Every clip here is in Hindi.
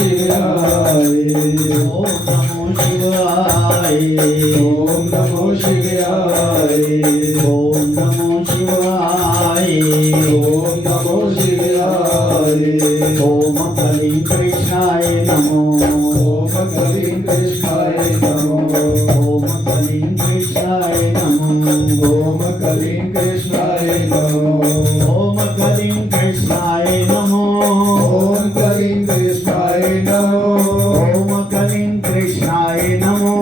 शिवाय। ओम नमो शिवाय। ओम नमो शिवाय। ओम नमो शिवाय। ओम नमो शिवाय। ओम कलीं कृष्णाय नमो। ओम कलीं कृष्णाय नमो। ओम कलीं कृष्णाय नमो। ओम कलीं कृष्णाय नमो। ओम कलीं कृष्णाय नमो। ओम कलीं कृष्णाय नमो। ओम कलीं कृष्णाय नमो।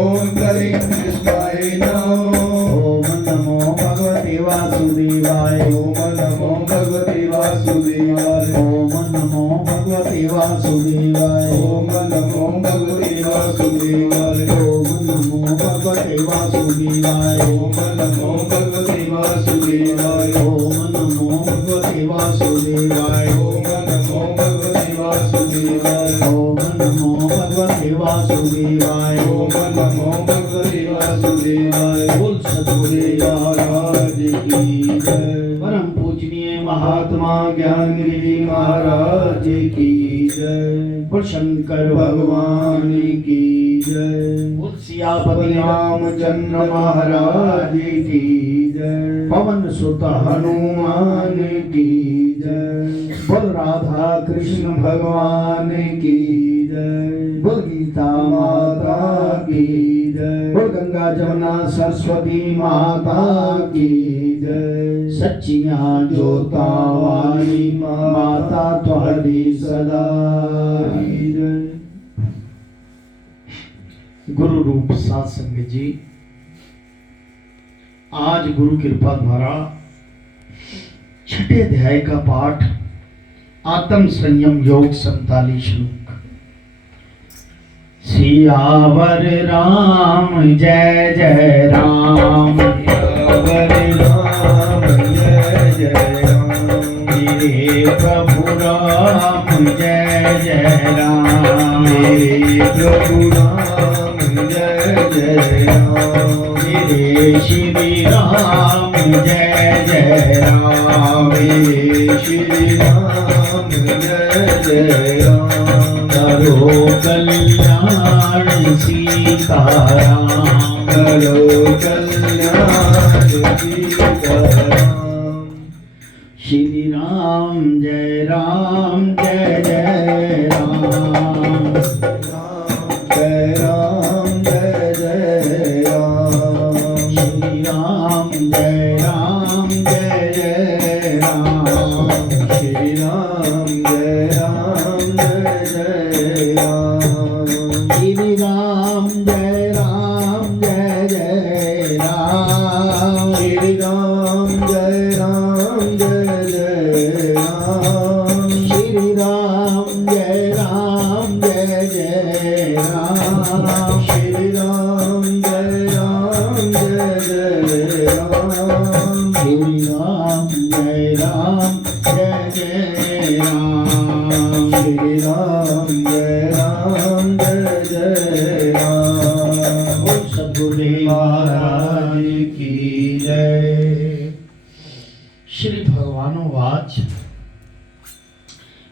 ओम कलीं कृष्णाय नमो। ओम नमो भगवते वासुदेवाय। ओम नमो भगवते वासुदेवाय। ओम नमो भगवते वासुदेवाय। ओम नमो भगवते वासुदेवाय। ओम नमो भगवते वासुदेवाय। ओम नमो भगवते वासुदेवाय। ओम नमो भगवते वासुदेवाय। ओम नमो भगवते वासुदेवाय। ओम नमो भगवते वासुदेवाय। ओम नमो भगवते वासुदेवाय। बोल सद्गुरुदेव महाराज की जय। परम पूजनीय महात्मा ज्ञान गिरी महाराज की जय। बोल शंकर भगवान की जय। बोल सियापति रामचंद्र महाराज की जय। पवन सुत हनुमान की जय। बोल राधा कृष्ण भगवान की जय। बोल गीता माता की जय। बोल गंगा जमुना सरस्वती माता की जय। सच्चियां जोता वाली माता तुम्हारी सदा की जय। गुरु रूप साध संगत जी, आज गुरु कृपा द्वारा छठे अध्याय का पाठ आत्म संयम योग 47 श्लोक। सियावर राम जय जय राम। सियावर राम जय जय राम। मेरे प्रभु राम जय जय राम। मेरे प्रभु राम जय जय राम। मेरे श्री राम जय जय राम। मेरे श्री राम जय जय राम। करो कल्याण सीताराम। करो कल्याण सीताराम। श्री राम जय जय राम। जय राम जय जय राम। श्री राम जय जय राम। श्री राम जय जय राम। श्री राम जय जय राम। श्री राम जय जय राम। श्री राम जय जय राम। श्री राम जय जय राम। श्री राम जय जय राम। श्री राम जय जय राम। बोल सद्गुरुदेव महाराज की जय। श्री भगवानोवाच,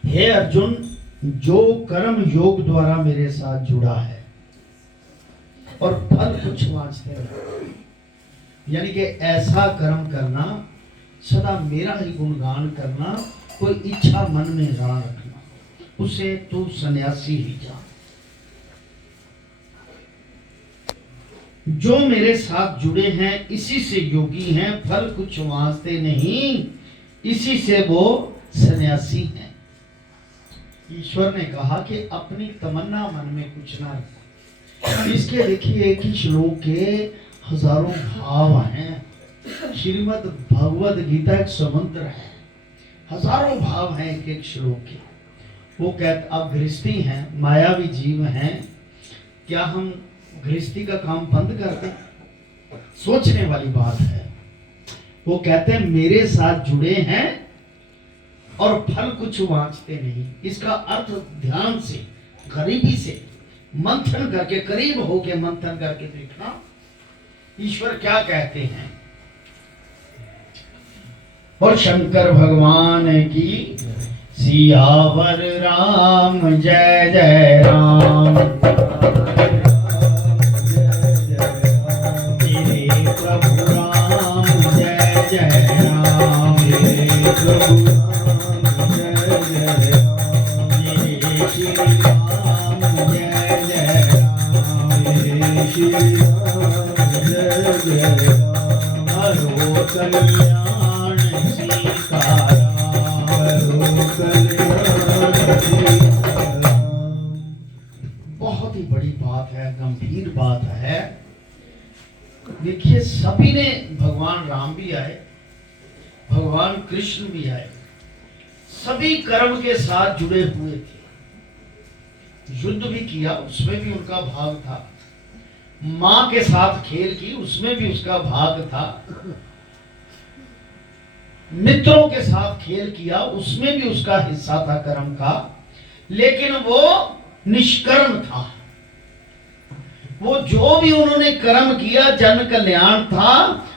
हे अर्जुन, जो कर्म योग द्वारा मेरे साथ जुड़ा है और फल कुछ वांछते हैं, यानी कि ऐसा कर्म करना, सदा मेरा ही गुणगान करना, कोई इच्छा मन में ना रखना, उसे तू सन्यासी ही जान। जो मेरे साथ जुड़े हैं इसी से योगी हैं, फल कुछ वास्ते नहीं, इसी से वो सन्यासी हैं। ईश्वर ने कहा कि अपनी तमन्ना मन में कुछ ना रखो। इसके देखिए एक ही श्लोक के हजारों भाव हैं। श्रीमद् भगवद गीता एक समंत्र है, हजारों भाव हैं एक एक श्लोक के। वो कहते, आप गृहस्थी हैं, मायावी जीव हैं, क्या हम गृहस्थी का काम बंद कर दें? सोचने वाली बात है। वो कहते हैं मेरे साथ जुड़े हैं और फल कुछ वांछते नहीं। इसका अर्थ ध्यान से, गरीबी से मंथन करके, करीब होके मंथन करके देखना ईश्वर क्या कहते हैं। और शंकर भगवान की सियावर राम जय जय राम। तेरे प्रभु राम जय जय राम। तेरे प्रभु राम जय जय राम। तेरे श्री राम जय जय राम। तेरे श्री राम जय जय राम। हरो कल्याण सीताराम। हरो कल्याण सीताराम। बहुत ही बड़ी बात है, गंभीर बात है। देखिए, सभी ने, भगवान राम भी आए, भगवान कृष्ण भी आए, सभी कर्म के साथ जुड़े हुए थे। युद्ध भी किया, उसमें भी उनका भाग था। मां के साथ खेल की, उसमें भी उसका भाग था। मित्रों के साथ खेल किया, उसमें भी उसका हिस्सा था कर्म का। लेकिन वो निष्कर्म था। वो जो भी उन्होंने कर्म किया जन कल्याण था,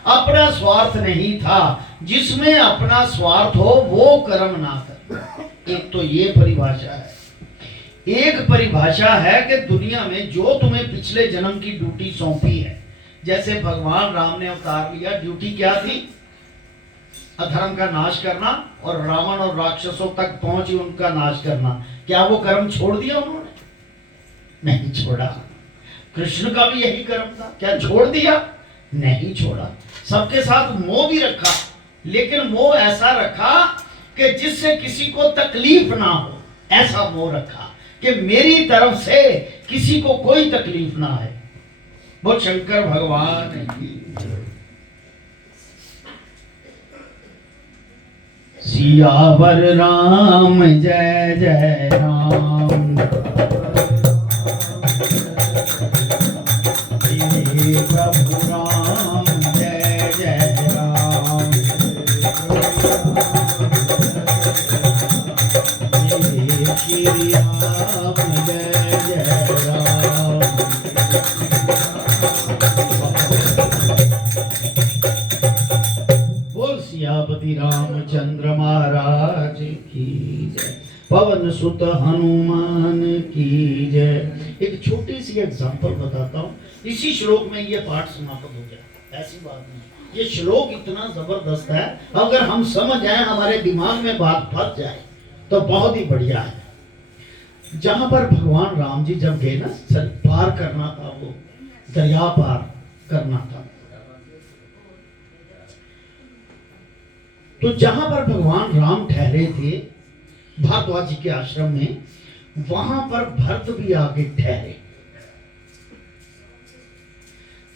अपना स्वार्थ नहीं था। जिसमें अपना स्वार्थ हो वो कर्म ना कर। एक तो ये परिभाषा है। एक परिभाषा है कि दुनिया में जो तुम्हें पिछले जन्म की ड्यूटी सौंपी है, जैसे भगवान राम ने अवतार लिया, ड्यूटी क्या थी? अधर्म का नाश करना और रावण और राक्षसों तक पहुंची उनका नाश करना। क्या वो कर्म छोड़ दिया उन्होंने? नहीं छोड़ा। कृष्ण का भी यही कर्म था, क्या छोड़ दिया? नहीं छोड़ा। सबके साथ मोह भी रखा, लेकिन मोह ऐसा रखा कि जिससे किसी को तकलीफ ना हो, ऐसा मोह रखा कि मेरी तरफ से किसी को कोई तकलीफ ना है। वो शंकर भगवान की। सियावर राम जय जय राम। तेरे प्रभु राम जय जय राम। तेरे श्री राम जय जय राम। बोल सियापति रामचंद्र महाराज की जय। पवन सुत हनुमान की जय। एक छोटी सी एग्जांपल बताता हूँ, इसी श्लोक में ये पाठ समाप्त हो गया। ऐसी बात नहीं, ये श्लोक इतना जबरदस्त है, अगर हम समझ जाए, हमारे दिमाग में बात फंस जाए तो बहुत ही बढ़िया है। जहां पर भगवान राम जी जब गए ना, पार करना था, वो दरिया पार करना था, तो जहां पर भगवान राम ठहरे थे भारद्वाज जी के आश्रम में, वहां पर भरत भी आके ठहरे।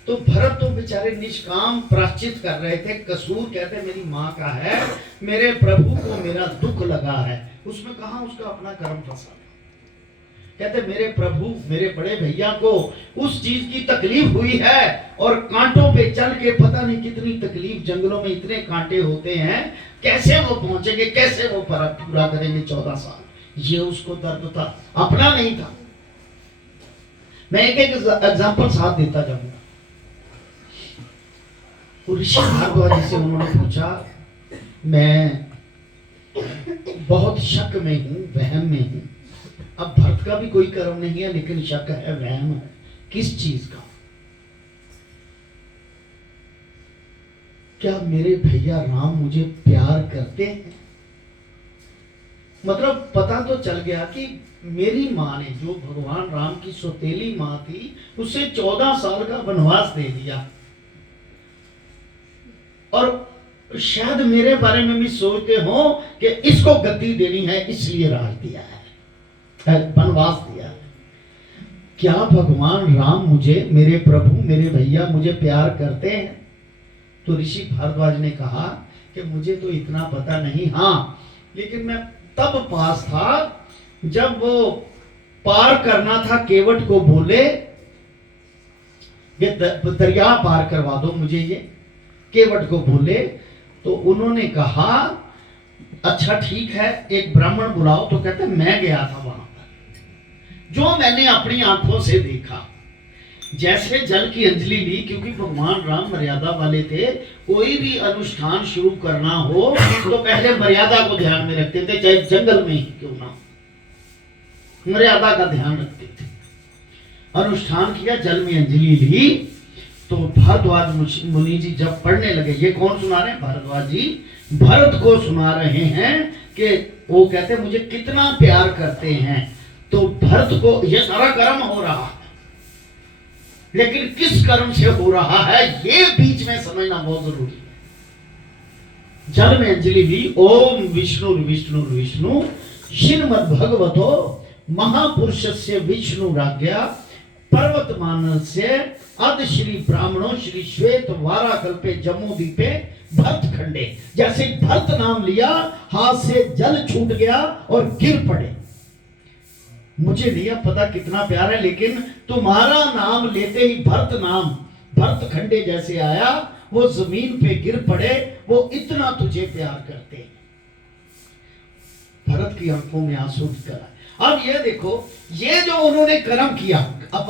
तो भरत तो बेचारे निष्काम प्राश्चित कर रहे थे। कसूर कहते मेरी माँ का है, मेरे प्रभु को मेरा दुख लगा है। उसमें कहा उसका अपना कर्म फंसा। कहते मेरे प्रभु, मेरे बड़े भैया को उस चीज की तकलीफ हुई है, और कांटों पे चल के, पता नहीं कितनी तकलीफ, जंगलों में इतने कांटे होते हैं, कैसे वो पहुंचेंगे, कैसे वो पूरा करेंगे 14 साल। ये उसको दर्द था, अपना नहीं था। मैं एक एक एग्जांपल साथ देता जाऊंगा। ऋषि भारद्वाज जी से उन्होंने पूछा, मैं बहुत शक में हूं, वहम में हूं। अब भरत का भी कोई कर्म नहीं है, लेकिन शक है, वहम है। किस चीज का? क्या मेरे भैया राम मुझे प्यार करते हैं? मतलब पता तो चल गया कि मेरी माँ ने, जो भगवान राम की सौतेली माँ थी, उसे 14 साल का वनवास दे दिया, और शायद मेरे बारे में भी सोचते हो कि इसको गद्दी देनी है, इसलिए राज दिया है, वनवास दिया है। क्या भगवान राम मुझे, मेरे प्रभु, मेरे भैया मुझे प्यार करते हैं? तो ऋषि भारद्वाज ने कहा कि मुझे तो इतना पता नहीं, हाँ, लेकिन मैं तब पास था जब वो पार करना था, केवट को बोले ये दरिया पार करवा दो मुझे, ये केवट को बोले, तो उन्होंने कहा अच्छा ठीक है, एक ब्राह्मण बुलाओ। तो कहते मैं गया था वहां पर, जो मैंने अपनी आंखों से देखा जैसे जल की अंजलि ली, क्योंकि भगवान राम मर्यादा वाले थे, कोई भी अनुष्ठान शुरू करना हो तो पहले मर्यादा को ध्यान में रखते थे, चाहे जंगल में ही क्यों ना, मर्यादा का ध्यान रखते थे। अनुष्ठान किया, जल में अंजलि ली, तो भारद्वाज मुनि जी जब पढ़ने लगे, ये कौन सुना रहे हैं? भारद्वाज जी भरत को सुना रहे हैं कि वो कहते हैं मुझे कितना प्यार करते हैं। तो भरत को ये सारा कर्म हो रहा है, लेकिन किस कर्म से हो रहा है ये बीच में समझना बहुत जरूरी है। जल में अंजलि ली, ओम विष्णु विष्णु विष्णु श्रीमद् भगवतो महापुरुषस्य विष्णु राज्ञा पर्वत मानस्य अद श्री ब्राह्मणों श्री श्वेत वारा कल्पे जम्मू द्वीपे भरत खंडे। जैसे भरत नाम लिया, हाथ से जल छूट गया और गिर पड़े। मुझे नहीं पता कितना प्यार है, लेकिन तुम्हारा नाम लेते ही भरत नाम भरत खंडे जैसे आया, वो जमीन पे गिर पड़े, वो इतना तुझे प्यार करते हैं। भरत की आंखों में आंसू निकल आए। अब ये देखो, ये जो उन्होंने कर्म किया, अब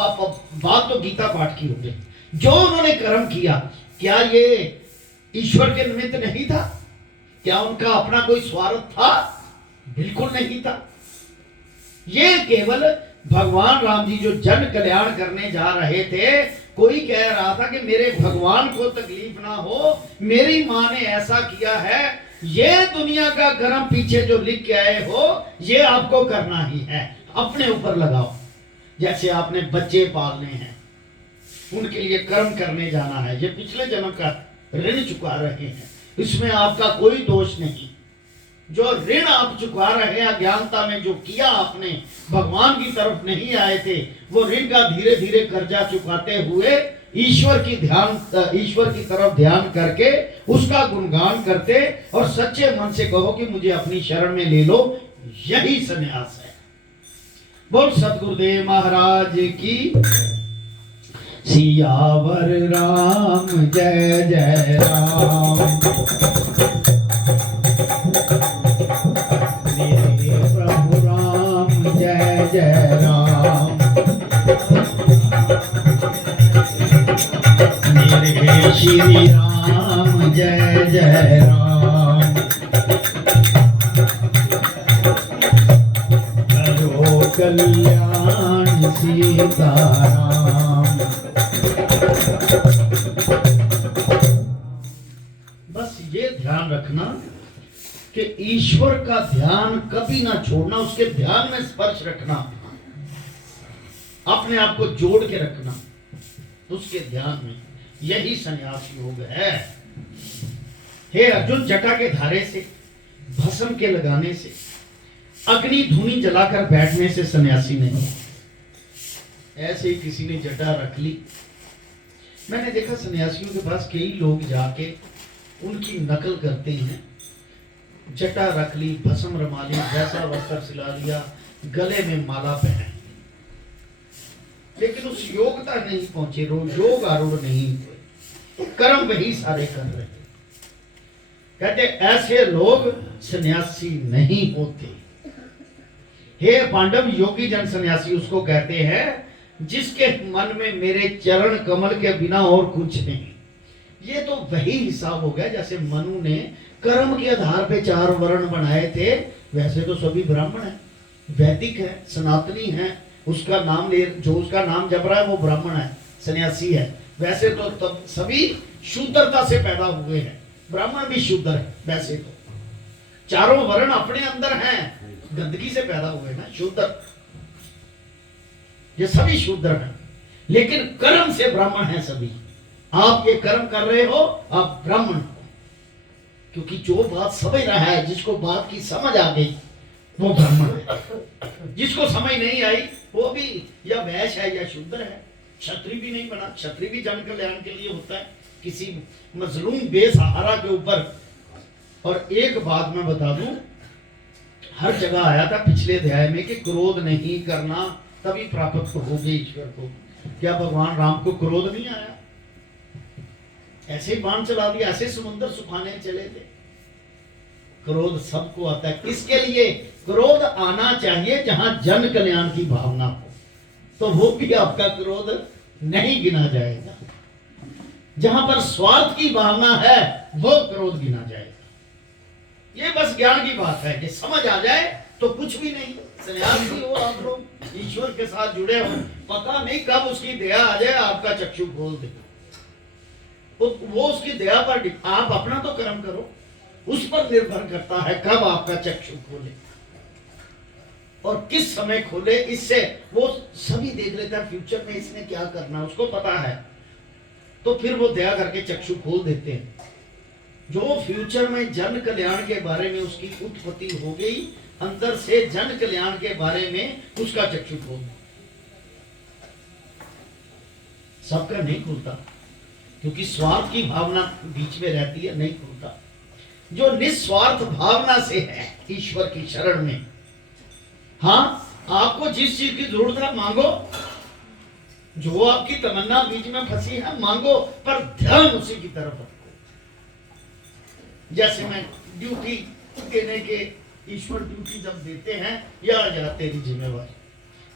बात तो गीता पाठ की हो गई, जो उन्होंने कर्म किया, क्या ये ईश्वर के निमित्त नहीं था? क्या उनका अपना कोई स्वार्थ था? बिल्कुल नहीं था। ये केवल भगवान राम जी जो जन कल्याण करने जा रहे थे, कोई कह रहा था कि मेरे भगवान को तकलीफ ना हो, मेरी माँ ने ऐसा किया है, ये दुनिया का कर्म पीछे जो लिख के आए हो ये आपको करना ही है, अपने ऊपर लगाओ। जैसे आपने बच्चे पालने हैं, उनके लिए कर्म करने जाना है, ये पिछले जन्म का ऋण चुका रहे हैं, इसमें आपका कोई दोष नहीं। जो ऋण आप चुका रहे हैं अज्ञानता में, जो किया आपने, भगवान की तरफ नहीं आए थे, वो ऋण का धीरे धीरे कर्जा चुकाते हुए ईश्वर की तरफ ध्यान करके उसका गुणगान करते और सच्चे मन से कहो कि मुझे अपनी शरण में ले लो, यही संन्यास है। बोल सतगुरुदेव महाराज की। सियावर राम जय जय राम, मेरे प्रभु राम जय जय राम, मेरे श्री राम जय जय राम, करो कल्याण सीताराम। बस ये ध्यान रखना कि ईश्वर का ध्यान कभी ना छोड़ना, उसके ध्यान में स्पर्श रखना, अपने आप को जोड़ के रखना उसके ध्यान में, यही संन्यास योग है। हे अर्जुन, जटा के धारे से, भस्म के लगाने से, अग्नि धूनी जलाकर बैठने से सन्यासी नहीं। ऐसे ही किसी ने जटा रख ली, मैंने देखा सन्यासियों के पास कई लोग जाके उनकी नकल करते हैं, जटा रख ली, भस्म रमा ली, वैसा वस्त्र सिला लिया, गले में माला पहन, लेकिन उस योग्यता नहीं पहुंचे, योग आरूढ़ नहीं हुए, कर्म वही सारे कर रहे। कहते ऐसे लोग सन्यासी नहीं होते। हे पांडव, योगी जन सन्यासी उसको कहते हैं जिसके मन में मेरे चरण कमल के बिना और कुछ नहीं। ये तो वही हिसाब हो गया जैसे मनु ने कर्म के आधार पे 4 वर्ण बनाए थे, वैसे तो सभी ब्राह्मण है, वैदिक है, सनातनी है, उसका नाम ले, जो उसका नाम जप रहा है वो ब्राह्मण है, सन्यासी है। वैसे तो तब सभी शूद्रता से पैदा हुए हैं, ब्राह्मण भी शूद्र है। वैसे तो 4 वर्ण अपने अंदर हैं, गंदगी से पैदा हुए ना शूद्र, ये सभी शूद्र हैं, लेकिन कर्म से ब्राह्मण हैं सभी। आप ये कर्म कर रहे हो, आप ब्राह्मण हो, क्योंकि जो बात समझ रहा है, जिसको बात की समझ आ गई वो ब्राह्मण है। जिसको समझ नहीं आई वो भी या वैश्य है या शूद्र है। क्षत्रिय भी नहीं बना, क्षत्रिय भी जन कल्याण के लिए होता है, किसी मजलूम बेसहारा के ऊपर। और एक बात मैं बता दूं, हर जगह आया था पिछले अध्याय में कि क्रोध नहीं करना तभी प्राप्त होगे ईश्वर को। क्या भगवान राम को क्रोध नहीं आया? ऐसे ही बाण चला दिया, ऐसे समुद्र सुखाने चले थे। क्रोध सबको आता है, किसके लिए? क्रोध आना चाहिए जहां जन कल्याण की भावना हो, तो वो भी आपका क्रोध नहीं गिना जाएगा। जहां पर स्वार्थ की भावना है वो क्रोध गिना जाएगा। ये बस ज्ञान की बात है कि समझ आ जाए तो कुछ भी नहीं। सन्यासी हो आप लोग, ईश्वर के साथ जुड़े हो, पता नहीं कब उसकी दया आ जाए आपका चक्षु खोल दे। वो उसकी दया पर आप अपना तो कर्म करो, उस पर निर्भर करता है कब आपका चक्षु खोले और किस समय खोले। इससे वो सभी देख लेता है फ्यूचर में इसने क्या करना, उसको पता है, तो फिर वो दया करके चक्षु खोल देते हैं। जो फ्यूचर में जन कल्याण के बारे में उसकी उत्पत्ति हो गई, अंदर से जन कल्याण के बारे में उसका चक्षु खोल, सबका नहीं खुलता क्योंकि स्वार्थ की भावना बीच में रहती है, नहीं खुलता। जो निस्वार्थ भावना से है ईश्वर की शरण में, हाँ आपको जिस चीज की जरूरत है मांगो, जो आपकी तमन्ना बीच में फंसी है मांगो, पर ध्यान उसी की तरफ रखो। जैसे मैं ड्यूटी देने के, ईश्वर ड्यूटी जब देते हैं या जा तेरी जिम्मेवारी,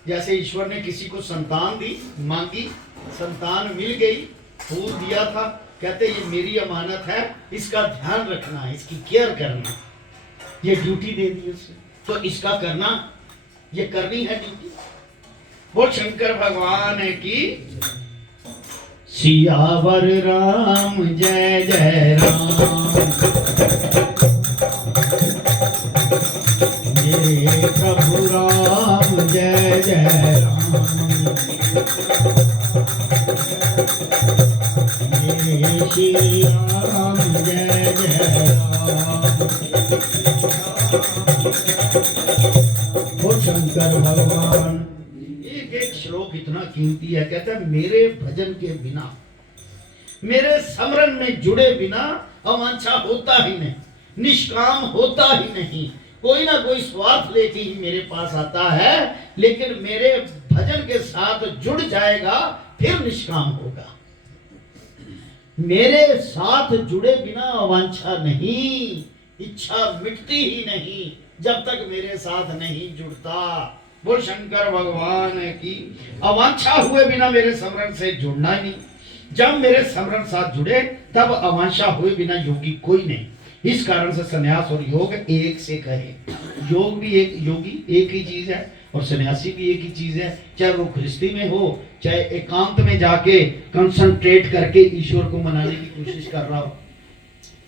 जैसे ईश्वर ने किसी को संतान दी, मांगी, संतान मिल गई, फूल दिया था, कहते ये मेरी अमानत है, इसका ध्यान रखना है, इसकी केयर करना, ये ड्यूटी दे दी उसे, तो इसका करना, ये करनी है ड्यूटी। बोल शंकर भगवान की सियावर राम जय जय राम, ये प्रभु राम जय जय राम, ये श्री राम जय जय राम। शंकर भगवान एक श्लोक इतना कीमती है, कहता है मेरे भजन के बिना, मेरे स्मरण में जुड़े बिना अवांछा होता ही नहीं, निष्काम होता ही नहीं। कोई ना कोई स्वार्थ लेके ही मेरे पास आता है, लेकिन मेरे भजन के साथ जुड़ जाएगा फिर निष्काम होगा। मेरे साथ जुड़े बिना अवांछा नहीं, इच्छा मिटती ही नहीं जब तक मेरे साथ नहीं जुड़ता। बोल शंकर भगवान की अवांछा हुए बिना मेरे स्मरण से जुड़ना ही नहीं। जब मेरे स्मरण साथ जुड़े तब अवांछा हुए बिना योगी कोई नहीं। इस कारण से सन्यास और योग एक से कहे। योग भी एक, योगी एक ही चीज है और सन्यासी भी एक ही चीज है। चाहे वो गृहस्थी में हो, चाहे एकांत में जाके कंसंट्रेट करके ईश्वर को मनाने की कोशिश कर रहा हो।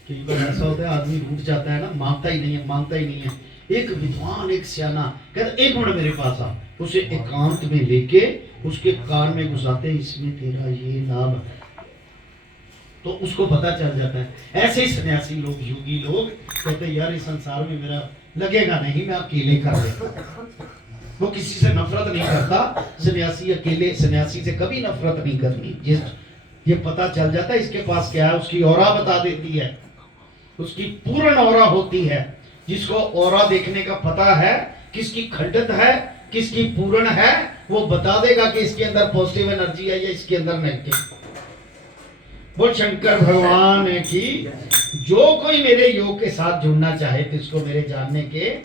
कई बार ऐसा होता है आदमी रूठ जाता है ना, मानता ही नहीं है, मानता ही नहीं है। एक विद्वान, एक सियाना कहता एक मिनट मेरे पास आ, उसे एकांत में लेके उसके कान में घुसाते, इसमें तेरा ये लाभ है, तो उसको पता चल जाता है। ऐसे ही सन्यासी लोग, योगी लोग कहते यार इस संसार में मेरा लगेगा नहीं, मैं अकेले कर लेता। वो किसी से नफरत नहीं करता। सन्यासी अकेले, सन्यासी से कभी नफरत नहीं करनी। ये पता चल जाता है इसके पास क्या है, उसकी औरा बता देती है, उसकी पूर्ण औरा होती है। जिसको औरा देखने का पता है, किसकी खंडित है, किसकी पूर्ण है, वो बता देगा कि इसके अंदर पॉजिटिव एनर्जी है या इसके अंदर नेगेटिव। बोल शंकर भगवान की जो कोई मेरे योग के साथ जुड़ना चाहे तो इसको मेरे जानने के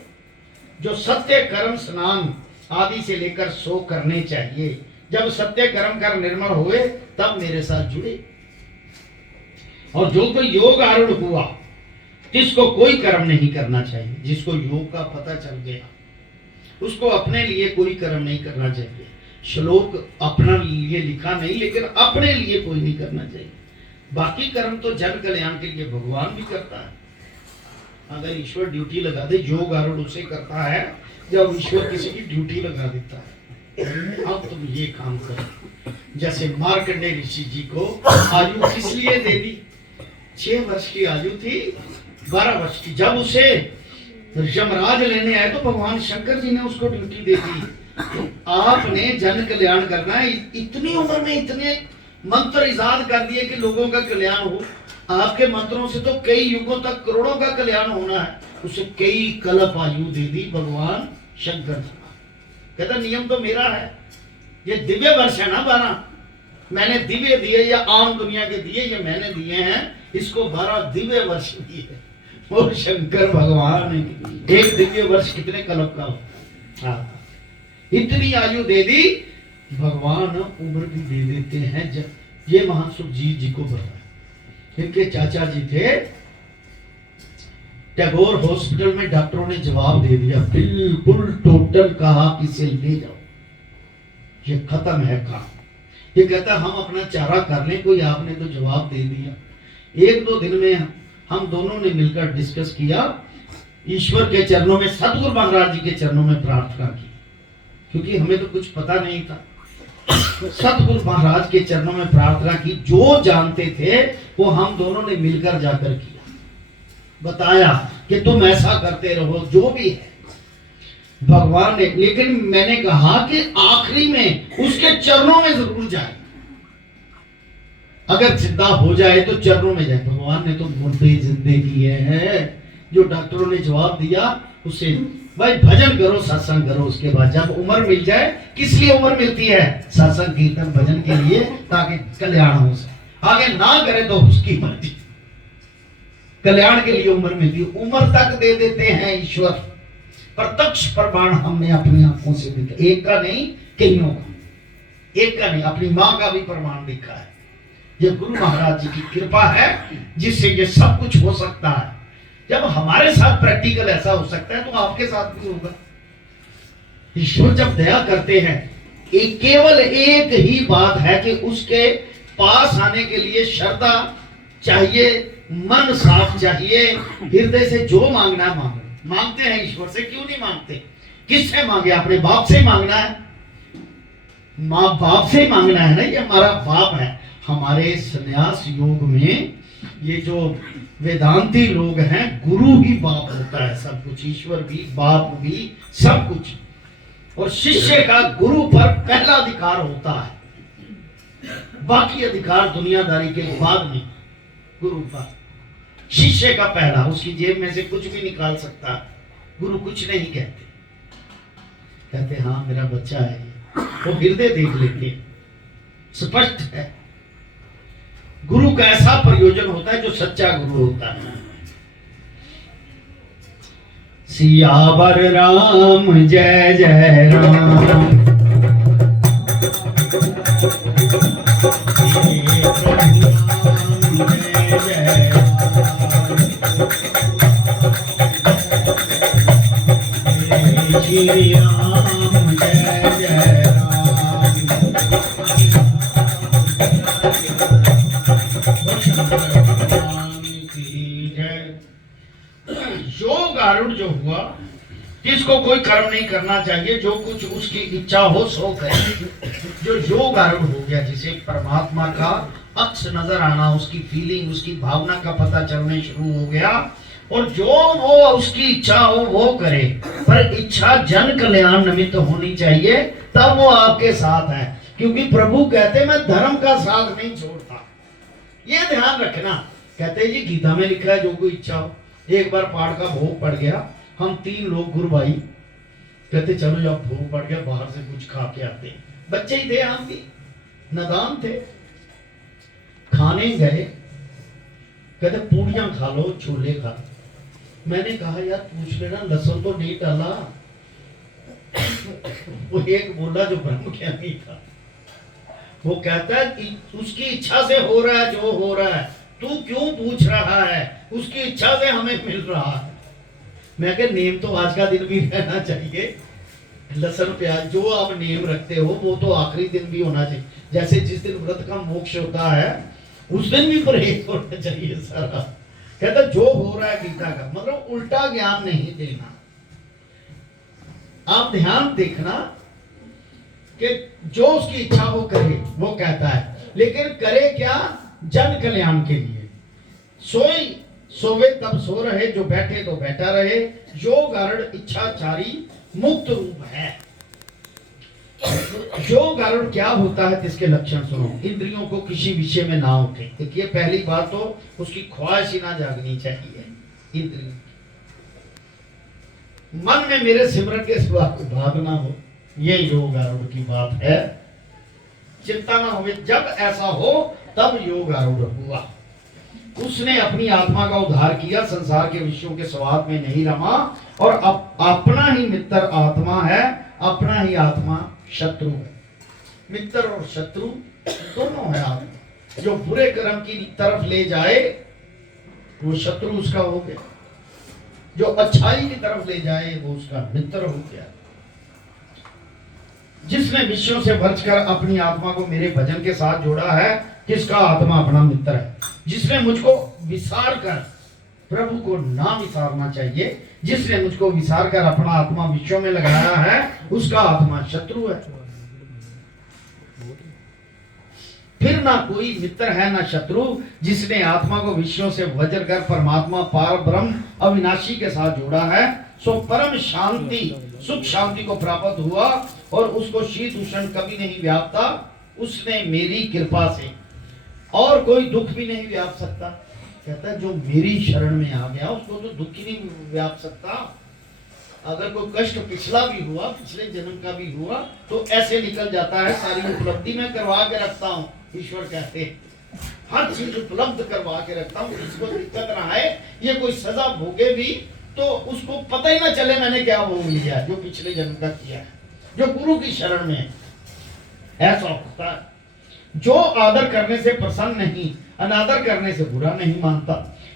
जो सत्य कर्म स्नान आदि से लेकर 100 करने चाहिए। जब सत्य कर्म कर निर्मल हुए तब मेरे साथ जुड़े। और जो कोई योग आरूढ़ हुआ जिसको कोई कर्म नहीं करना चाहिए, जिसको योग का पता चल गया उसको अपने लिए कोई कर्म नहीं करना चाहिए। श्लोक अपना लिए लिखा नहीं, लेकिन अपने लिए कोई नहीं करना चाहिए। बाकी कर्म तो जन कल्याण के लिए भगवान भी करता है। अगर ईश्वर ड्यूटी लगा दे, योग आरूढ़ उसे करता है जब ईश्वर किसी की ड्यूटी लगा देता है। अब तुम ये काम करो। जैसे मार्कंडेय ऋषि जी को आयु किस लिए दे दी? 6 वर्ष की आयु थी, 12 वर्ष की। जब उसे यमराज लेने आए तो भगवान शंकर जी ने उसको ड्यूटी दे दी, आपने जन कल्याण करना है। इतनी उम्र में इतने मंत्र इजाद कर दिए कि लोगों का कल्याण हो। आपके मंत्रों से तो कई युगों तक करोड़ों का कल्याण होना है। उसे कई कल्प आयु दे दी भगवान शंकर जी। कहता नियम तो मेरा है, ये दिव्य वर्ष है ना 12, मैंने दिव्य दिए या आम दुनिया के दिए, ये मैंने दिए हैं, इसको 12 दिव्य वर्ष दिए। और शंकर भगवान एक दिव्य वर्ष कितने कल्प का हो। हाँ, इतनी आयु दे दी भगवान उम्र भी दे देते हैं। जब ये महान सुखजीत जी को बताया, इनके चाचा जी थे, टैगोर हॉस्पिटल में डॉक्टरों ने जवाब दे दिया, बिल्कुल टोटल कहा इसे ले जाओ, ये खत्म है काम। ये कहता हम अपना चारा कर लें, कोई आपने तो जवाब दे दिया। एक दो दिन में हम दोनों ने मिलकर डिस्कस किया, ईश्वर के चरणों में, सतगुरु महाराज जी के चरणों में प्रार्थना की, क्योंकि हमें तो कुछ पता नहीं था। सतगुरु महाराज के चरणों में प्रार्थना की, जो जानते थे वो हम दोनों ने मिलकर जाकर किया, बताया कि तुम ऐसा करते रहो, जो भी है भगवान ने। लेकिन मैंने कहा कि आखिरी में उसके चरणों में जरूर जाए, अगर जिंदा हो जाए तो चरणों में जाए। भगवान ने तो मुर्दे जिंदे किए हैं। जो डॉक्टरों ने जवाब दिया उसे, भाई भजन करो, सत्संग करो, उसके बाद जब उम्र मिल जाए। किस लिए उम्र मिलती है? सत्संग कीर्तन भजन के लिए, ताकि कल्याण हो सके। आगे ना करे तो उसकी मर्जी, कल्याण के लिए उम्र मिलती है। उम्र तक दे देते हैं ईश्वर। प्रत्यक्ष प्रमाण हमने अपनी आंखों से देखा, एक का नहीं कईयों का, एक का नहीं, अपनी माँ का भी प्रमाण देखा है। ये गुरु महाराज जी की कृपा है जिससे ये सब कुछ हो सकता है। जब हमारे साथ प्रैक्टिकल ऐसा हो सकता है तो आपके साथ भी होगा। ईश्वर जब दया करते हैं, एक केवल एक ही बात है कि उसके पास आने के लिए श्रद्धा चाहिए, मन साफ चाहिए, हृदय से जो मांगना मांगो। मांगते हैं ईश्वर से, क्यों नहीं मांगते? किससे मांगे? अपने बाप से मांगना है, माँ बाप से मांगना है ना, ये हमारा बाप है। हमारे संन्यास योग में ये जो वेदांती लोग हैं, गुरु ही बाप होता है सब कुछ, ईश्वर भी, बाप भी, सब कुछ। और शिष्य का गुरु पर पहला अधिकार होता है, बाकी अधिकार दुनियादारी के बाद में गुरु पर। शिष्य का पहला, उसकी जेब में से कुछ भी निकाल सकता है, गुरु कुछ नहीं कहते। कहते हाँ मेरा बच्चा है, वो हृदय देख लेते, स्पष्ट है। गुरु का ऐसा प्रयोजन होता है जो सच्चा गुरु होता है। सियावर राम जय जय राम, श्री राम जय जय राम। योग आरूढ़ जो हुआ, जिसको कोई कर्म नहीं करना चाहिए, जो कुछ उसकी इच्छा हो सो करे। जो योग आरूढ़ हो गया, जिसे परमात्मा का अक्ष नजर आना, उसकी फीलिंग, उसकी भावना का पता चलने शुरू हो गया, और जो वो उसकी इच्छा हो वो करे, पर इच्छा जन कल्याण निमित्त होनी चाहिए, तब वो आपके साथ है। क्योंकि प्रभु कहते मैं धर्म का साथ नहीं छोड़ता, ये ध्यान रखना। कहते जी गीता में लिखा है जो कोई इच्छा हो। एक बार पाठ का भोग पड़ गया, हम 3 लोग गुरु भाई, कहते चलो जब भोग पड़ गया बाहर से कुछ खा के आते। बच्चे ही थे, हम भी नादान थे, खाने गए, कहते पूड़ियां खा लो, छोले खा लो। मैंने कहा यार पूछ लेना, लहसुन तो नहीं डाला। वो एक बोला जो ब्रह्म ज्ञानी था, वो कहता है उसकी इच्छा से हो रहा है जो हो रहा है, तू क्यों पूछ रहा है? उसकी इच्छा से हमें मिल रहा है। मैं कह नेम तो आज का दिन भी रहना चाहिए, लहसुन प्याज जो आप नेम रखते हो वो तो आखिरी दिन भी होना चाहिए। जैसे जिस दिन व्रत का मोक्ष होता है उस दिन भी परहेज होना चाहिए सारा। कहता जो हो रहा है गीता का मतलब उल्टा ज्ञान नहीं देना। आप ध्यान देखना कि जो उसकी इच्छा वो करे, वो कहता है, लेकिन करे क्या? जन कल्याण के लिए। सोवे तब सो रहे, जो बैठे तो बैठा रहे। योग आरूढ़ इच्छाचारी मुक्त रूप है। योग आरूढ़ क्या होता है, इसके लक्षण सुनो। इंद्रियों को किसी विषय में ना उठे। देखिए पहली बात तो उसकी ख्वाहिश ही ना जागनी चाहिए। इंद्रियों मन में मेरे सिमरन के सिवा भाग ना हो, ये योग आरूढ़ की बात है। चिंता ना हो, जब ऐसा हो तब योग आरूढ़ हुआ। उसने अपनी आत्मा का उद्धार किया, संसार के विषयों के स्वाद में नहीं रमा, और अपना ही मित्र आत्मा है, अपना ही आत्मा शत्रु है। मित्र और शत्रु दोनों है आत्मा। जो बुरे कर्म की तरफ ले जाए वो शत्रु उसका हो गया, जो अच्छाई की तरफ ले जाए वो उसका मित्र हो गया। जिसने विषयों से बच कर अपनी आत्मा को मेरे भजन के साथ जोड़ा है, किसका आत्मा अपना मित्र है। जिसने मुझको विसार कर, प्रभु को ना विसारना चाहिए, जिसने मुझको विसार कर अपना आत्मा विषयों में लगाया है, उसका आत्मा शत्रु है। फिर ना कोई मित्र है ना शत्रु, जिसने आत्मा को विषयों से वज्र कर परमात्मा पार ब्रह्म अविनाशी के साथ जोड़ा है, सो परम शांति सुख शांति को प्राप्त हुआ और उसको शीत उष्ण कभी नहीं व्यापता। उसने मेरी कृपा से और कोई दुख भी नहीं व्याप सकता। कहता है जो मेरी शरण में आ गया उसको तो दुख ही नहीं व्याप सकता। अगर कोई कष्ट पिछला भी हुआ, पिछले जन्म का भी हुआ, तो ऐसे निकल जाता है। सारी उपलब्धि मैं करवा के रखता हूँ, ईश्वर कहते हैं हर चीज उपलब्ध करवा के रखता हूँ। इसको दिक्कत रहा है ये कोई सजा भोगे भी तो उसको पता ही ना चले मैंने क्या भोग लिया, जो पिछले जन्म का किया है, जो गुरु की शरण में है। ऐसा होता है। जो आदर करने से प्रसन्न नहीं, अनादर करने से बुरा नहीं मानता।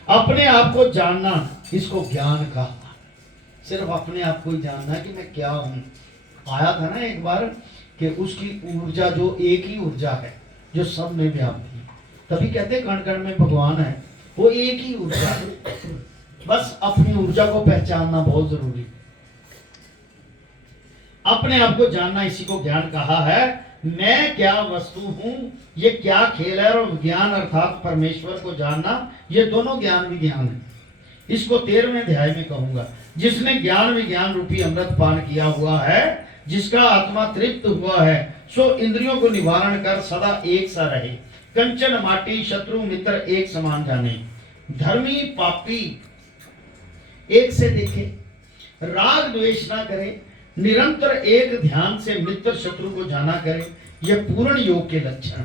अपने आप को जानना, इसको ज्ञान कहा। सिर्फ अपने आप को ही जानना कि मैं क्या हूं। आया था ना एक बार कि उसकी ऊर्जा जो एक ही ऊर्जा है जो सब में व्याप्त है, तभी कहते कण कण में भगवान है। वो एक ही ऊर्जा है, बस अपनी ऊर्जा को पहचानना बहुत जरूरी। अपने आप को जानना, इसी को ज्ञान कहा है। मैं क्या वस्तु हूं, ये क्या खेल है, और ज्ञान अर्थात परमेश्वर को जानना, ये दोनों ज्ञान विज्ञान है। इसको 13वें अध्याय में कहूंगा। जिसने ज्ञान विज्ञान रूपी अमृत पान किया हुआ है, जिसका आत्मा तृप्त हुआ है, सो इंद्रियों को निवारण कर सदा एक सा रहे। कंचन माटी शत्रु मित्र एक समान जाने। धर्मी पापी एक से देखे, राग द्वेष ना करे, निरंतर एक ध्यान से मित्र शत्रु को जाना करे। यह पूर्ण योग के लक्षण।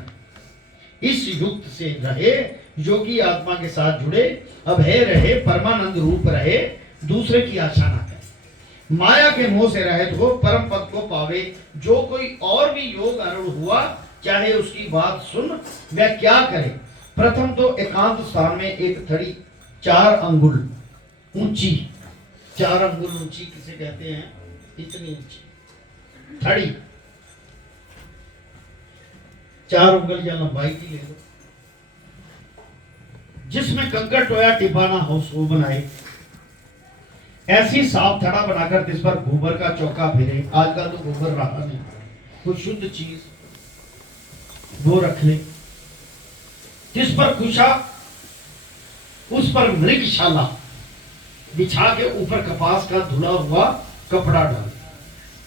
इस युक्त से रहे, योगी आत्मा के साथ जुड़े, अभय रहे, परमानंद रूप रहे, दूसरे की आशा ना करे, माया के मोह से रहित हो, परम पद को पावे। जो कोई और भी योग आरूढ़ हुआ, चाहे उसकी बात सुन, वह क्या करे। प्रथम तो एकांत स्थान में एक थड़ी 4 अंगुल ऊंची, 4 अंगुल ऊंची किसे कहते हैं, इतनी ऊंची थड़ी, 4 उंगल या लंबाई की ले लो, जिसमें कंकड़ टोया टिपाना हो सो बनाए। ऐसी साफ थड़ा बनाकर जिस पर गोबर का चौका फेरे। आजकल तो गोबर रहा नहीं, कुछ शुद्ध चीज वो रख ले। जिस पर कुशा, उस पर मृगशाला बिछा के ऊपर कपास का धुला हुआ कपड़ा डाल,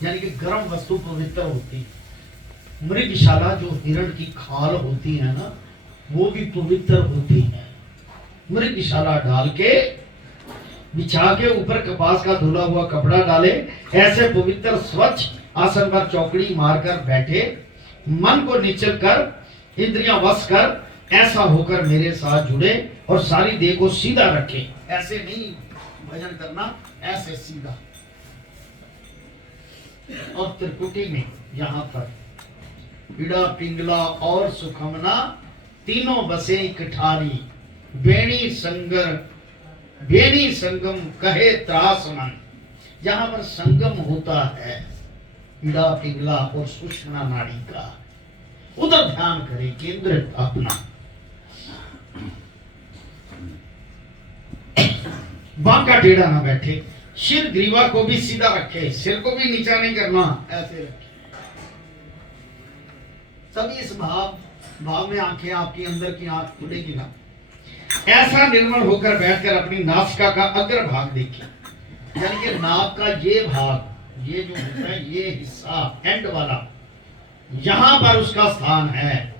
यानी कि गर्म वस्तु पवित्र होती है। मृगशाला जो हिरण की खाल होती है ना, वो भी पवित्र होती है। मृगशाला डाल के बिछा के ऊपर कपास का धुला हुआ कपड़ा डाले। ऐसे पवित्र स्वच्छ आसन पर चौकड़ी मारकर बैठे, मन को निचल कर, इंद्रियां वश कर, ऐसा होकर मेरे साथ जुड़े और सारी देह को सीधा रखे। ऐसे नहीं भजन करना, ऐसे सीधा। और त्रिकुटी में यहाँ पर पीड़ा पिंगला और सुखमना तीनों बसे इकठारी। बेणी संगम कहे त्रास मन। जहां पर संगम होता है पीड़ा पिंगला और सुषुम्ना नाड़ी का, उधर ध्यान करे, केंद्र अपना। बांका टेढ़ा ना बैठे, सिर ग्रीवा को भी सीधा रखे, सिर को भी नीचा नहीं करना, ऐसे रखे। सभी इस भाव में आंखें, आपकी अंदर की आंख खुलेगी ना। ऐसा निर्मल होकर बैठकर अपनी नासिका का अग्र भाग देखिए, यानी कि नाक का ये भाग, ये जो होता है ये हिस्सा एंड वाला, यहां पर उसका स्थान है।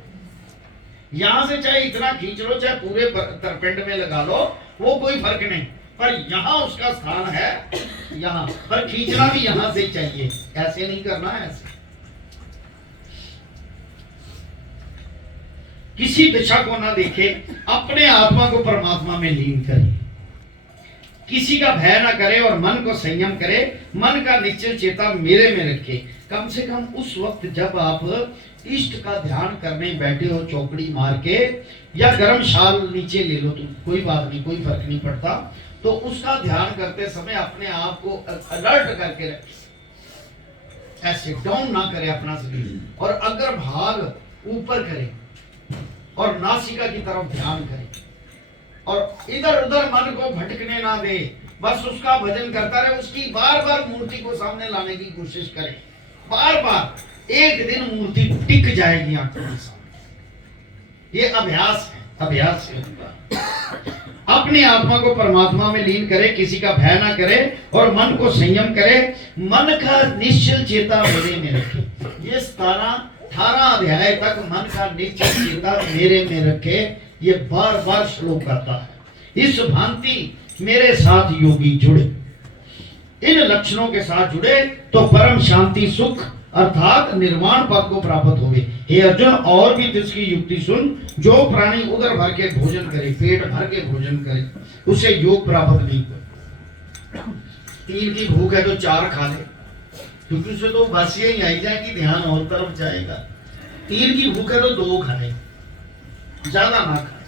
यहां से चाहे इतना खींच लो, चाहे पूरे तरपिंड में लगा लो, वो कोई फर्क नहीं, पर यहां उसका स्थान है। यहां पर खींचना भी यहां से चाहिए, ऐसे नहीं करना है। ऐसे किसी दिशा को ना देखे, अपने आत्मा को परमात्मा में लीन करे। किसी का भय ना करे और मन को संयम करे। मन का निश्चय चेता मेरे में रखे। कम से कम उस वक्त जब आप इष्ट का ध्यान करने बैठे हो चौकड़ी मार के, या गर्म शाल नीचे ले लो, तो कोई बात नहीं, कोई फर्क नहीं पड़ता, तो उसका ध्यान करते समय अपने आप को अलर्ट करके रखें, ऐसे डाउन ना करे अपना शरीर, और अग्र भाग ऊपर करे और नासिका की तरफ ध्यान करे, और इधर उधर मन को भटकने ना दे, बस उसका भजन करता रहे, उसकी बार बार मूर्ति को सामने लाने की कोशिश करे, बार बार। एक दिन मूर्ति टिक जाएगी आंखों के सामने। ये अभ्यास है, अभ्यास से होगा। अपनी आत्मा को परमात्मा में लीन करे, किसी का भय ना करे और मन को संयम करे, मन का निश्चल चेता मेरे में रखे। ये 18 अध्याय तक मन का निश्चल चेता मेरे में रखे, ये बार बार श्लोक आता है। इस भांति मेरे साथ योगी जुड़े, इन लक्षणों के साथ जुड़े तो परम शांति सुख अर्थात निर्वाण पद को प्राप्त होवे। हे अर्जुन, और भी इसकी युक्ति सुन, जो प्राणी उदर भर के भोजन करे, पेट भर के भोजन करे, उसे योग प्राप्त नहीं हो। 3 की भूख है तो 4 खा ले, क्योंकि उसे तो बस यही आई जाए कि ध्यान और तरफ जाएगा। 3 की भूख है तो 2 खाए, ज्यादा ना खाए।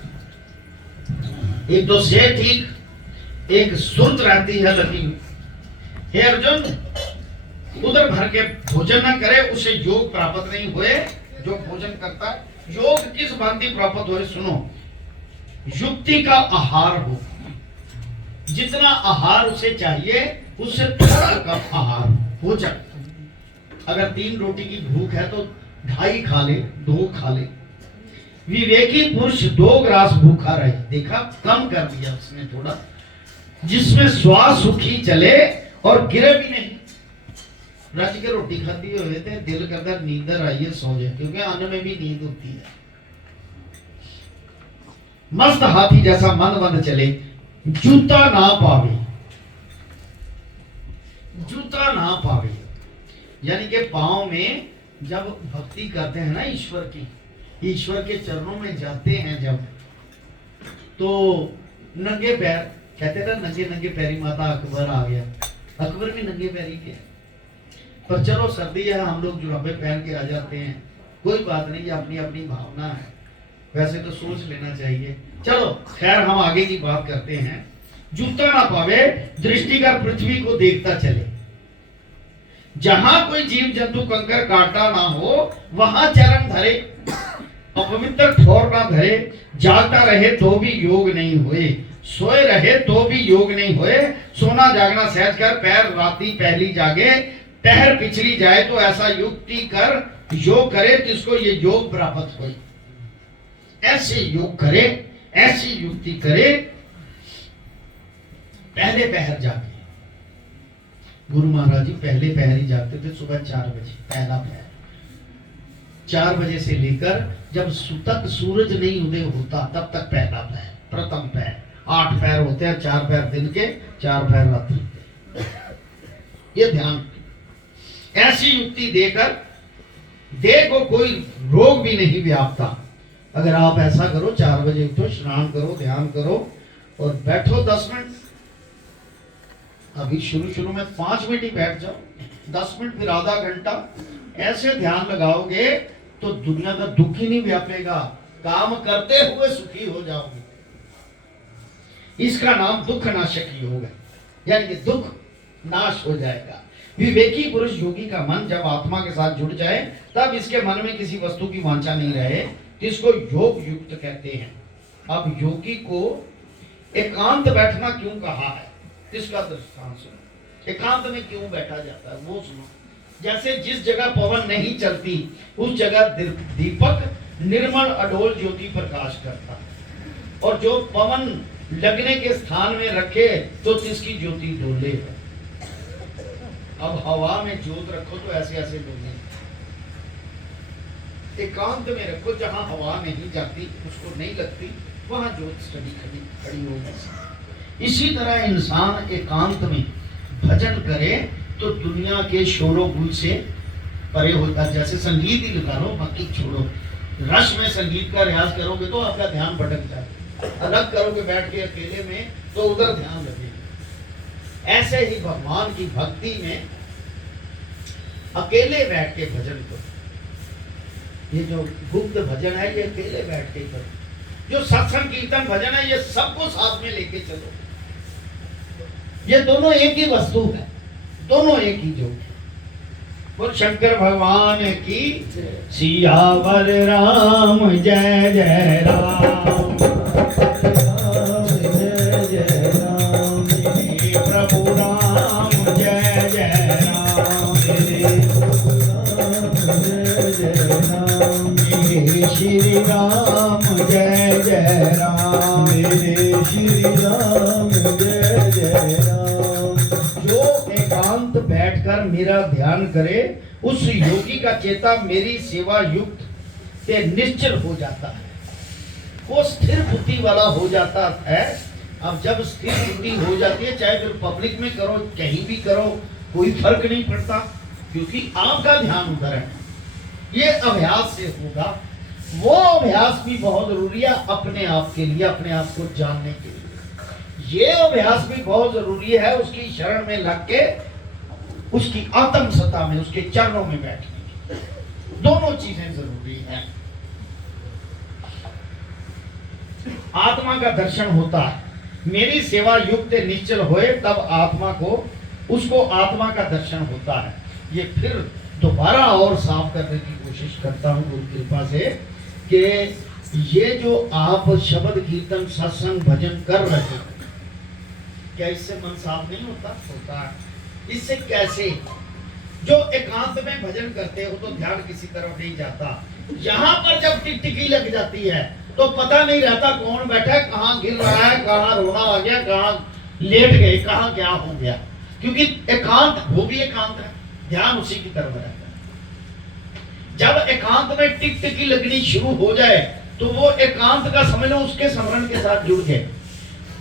एक तो से ठीक, एक सुर्त रहती है लगी। हे अर्जुन, उधर भर के भोजन न करे, उसे योग प्राप्त नहीं हुए। जो भोजन करता है, योग किस भांति प्राप्त हुए सुनो। युक्ति का आहार हो, जितना आहार उसे चाहिए उससे थोड़ा कम आहार हो जाए। अगर 3 रोटी की भूख है तो 2.5 खा ले, 2 खा ले। विवेकी पुरुष 2 ग्रास भूखा रहे, देखा, कम कर दिया उसने थोड़ा, जिसमें श्वास सुखी चले और गिरे भी नहीं। रज के रोटी खाती हुए थे, दिल करता नींदर आइए सो जाए, क्योंकि अन्न में भी नींद होती है। मस्त हाथी जैसा मन बंद चले, जूता ना पावे, जूता ना पावे, यानी कि पांव में जब भक्ति करते हैं ना ईश्वर की, ईश्वर के चरणों में जाते हैं जब, तो नंगे पैर, कहते थे नंगे नंगे पैरी माता अकबर आ गया। अकबर भी नंगे पैरी के, पर चलो सर्दी है, हम लोग जुराबे पहन के आ जाते हैं, कोई बात नहीं, ये अपनी अपनी भावना है, वैसे तो सोच लेना चाहिए। चलो खैर, हम आगे की बात करते हैं। जूता ना पावे, दृष्टि कर पृथ्वी को देखता चले, जहां कोई जीव जंतु कंकर काटा ना हो वहां चरण धरे, अपवित्र ठोर ना धरे, जागता रहे तो भी योग नहीं हुए, सोए रहे तो भी योग नहीं हुए, सोना जागना सहज कर, पैर राती पहली जागे, पहर पिछली जाए, तो ऐसा युक्ति कर योग करे जिसको ये योग प्राप्त हो। ऐसे योग करे, ऐसी युक्ति करे, पहले पहर जागे। गुरु महाराज जी पहले पहर ही जागते थे, सुबह 4 बजे पहला पहर, 4 बजे से लेकर जब तक सूरज नहीं उदय होता तब तक पहला पहर, प्रथम पहर। 8 पैर होते हैं, 4 पैर दिन के, 4 पैर रात्रि के। ये ध्यान, ऐसी युक्ति देकर देह को कोई रोग भी नहीं व्यापता। अगर आप ऐसा करो, 4 बजे उठो, स्नान करो, ध्यान करो और बैठो 10 मिनट। अभी शुरू में 5 मिनट ही बैठ जाओ, 10 मिनट, फिर आधा घंटा, ऐसे ध्यान लगाओगे तो दुनिया का दुख ही नहीं व्यापेगा, काम करते हुए सुखी हो जाओगे। इसका नाम दुख नाशक योग है, यानी कि दुख नाश हो जाएगा। विवेकी पुरुष योगी का मन जब आत्मा के साथ जुड़ जाए तब इसके मन में किसी वस्तु की वांछा नहीं रहे, जिसको योग युक्त कहते हैं। अब योगी को एकांत बैठना क्यों कहा है, इसका दृष्टांत सुनो। एकांत में क्यों बैठा जाता है वो सुनो। जैसे जिस जगह पवन नहीं चलती उस जगह दीपक निर्मल अडोल ज्योति प्रकाश करता है, और जो पवन लगने के स्थान में रखे तो जिसकी ज्योति डोले। अब हवा में ज्योत रखो तो ऐसे ऐसे डोले। एकांत में रखो, जहां हवा नहीं जाती, उसको नहीं लगती, वहां ज्योत खड़ी होगी। इसी तरह इंसान एकांत में भजन करे तो दुनिया के शोरों गुल से परे होता। जैसे संगीत ही लगा लो, बाकी छोड़ो। रस में संगीत का रियाज करोगे तो आपका ध्यान भटक जाए, अलग करोगे बैठ के अकेले में तो उधर ध्यान लगेगा। ऐसे ही भगवान की भक्ति में अकेले बैठ के भजन करो। ये जो गुप्त भजन है ये अकेले बैठ के करो, जो सत्संग कीर्तन भजन है ये सबको साथ में लेके चलो। ये दोनों एक ही वस्तु है, दोनों एक ही जो है। बोल शंकर भगवान की सियावर राम जय जय राम, जय जय राम, प्रभु राम जय जय राम, जय जय राम, श्री राम जय जय राम, मेरे श्री राम जय जय राम। जो एकांत बैठकर मेरा ध्यान करे उस योगी का चेता मेरी सेवा युक्त से निश्चल हो जाता है, वो स्थिर बुद्धि वाला हो जाता है। अब जब स्थिर बुद्धि हो जाती है, चाहे फिर पब्लिक में करो कहीं भी करो कोई फर्क नहीं पड़ता, क्योंकि आपका ध्यान उधर है। ये अभ्यास से होगा। वो अभ्यास भी बहुत जरूरी है अपने आप के लिए, अपने आप को जानने के लिए। ये अभ्यास भी बहुत जरूरी है उसकी शरण में लग के, उसकी आत्म सत्ता में, उसके चरणों में बैठने की। दोनों चीजें जरूरी हैं। आत्मा का दर्शन होता है, मेरी सेवा युक्त निश्चल होए तब आत्मा को, उसको आत्मा का दर्शन होता है। ये फिर दोबारा और साफ करने की कोशिश करता हूँ गुरु कृपा से, कि ये जो आप शब्द कीर्तन सत्संग भजन कर रहे हो, क्या इससे मन साफ नहीं होता? होता है। इससे कैसे? जो एकांत में भजन करते हो तो ध्यान किसी तरफ नहीं जाता। यहाँ पर जब टिकटिकी लग जाती है तो पता नहीं रहता कौन बैठा है, कहाँ गिर रहा है, कहाँ रोना आ गया, कहाँ लेट गए, कहाँ क्या हो गया, क्योंकि एकांत वो भी एकांत है, ध्यान उसी की तरफ रहता है। जब एकांत में टिकटिकी लगनी शुरू हो जाए तो वो एकांत का समझ लो उसके स्मरण के साथ जुड़ गए।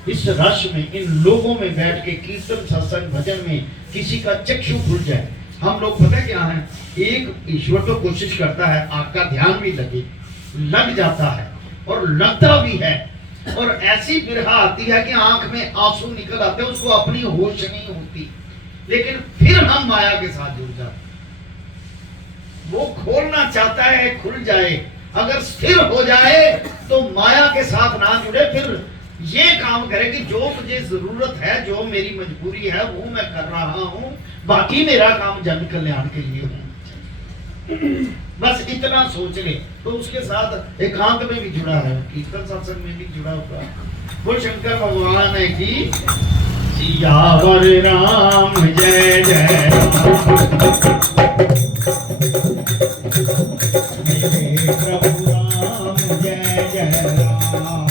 इस रश में, इन लोगों में बैठ के कीर्तन सत्संग भजन में किसी का चक्षु खुल जाए। हम लोग पता क्या है, एक ईश्वर तो कोशिश करता है आपका ध्यान भी लगे, लग जाता है और लगता भी है, और ऐसी बिरहा आती है कि आंख में आंसू निकल आते हैं, उसको अपनी होश नहीं होती, लेकिन फिर हम माया के साथ जुड़ जाते। वो खोलना चाहता है खुल जाए, अगर स्थिर हो जाए तो माया के साथ ना जुड़े, फिर ये काम करे कि जो मुझे जरूरत है, जो मेरी मजबूरी है वो मैं कर रहा हूँ, बाकी मेरा काम जन कल्याण के लिए है। बस इतना सोच ले तो उसके साथ एकांत में भी जुड़ा है, कीर्तन सत्संग में भी जुड़ा हुआ। बोल शंकर भगवान की सियावर राम जय जय प्रभु राम जय जय राम,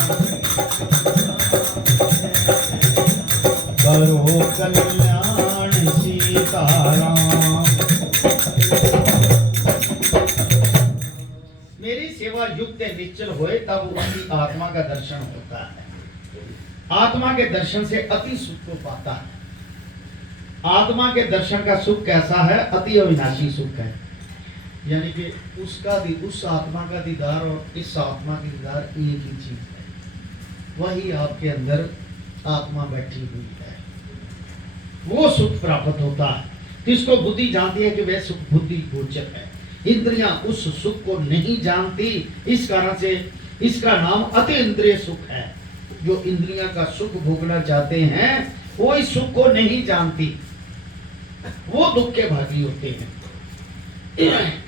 करो कल्याण सीताराम। मेरी सेवा युक्त निश्चल होए तब उसकी आत्मा का दर्शन होता है। आत्मा के दर्शन से अति सुख को पाता है। आत्मा के दर्शन का सुख कैसा है? अति अविनाशी सुख है, यानी कि उसका उस आत्मा का दीदार और इस आत्मा की दीदार एक ही चीज है। वही आपके अंदर आत्मा बैठी हुई है, वो सुख प्राप्त होता है। किसको बुद्धि जानती है कि वह सुख बुद्धि गोचर है, इंद्रियां उस सुख को नहीं जानती, इस कारण से इसका नाम अति इंद्रिय सुख है। जो इंद्रियां का सुख भोगना चाहते हैं वो इस सुख को नहीं जानती, वो दुख के भागी होते हैं।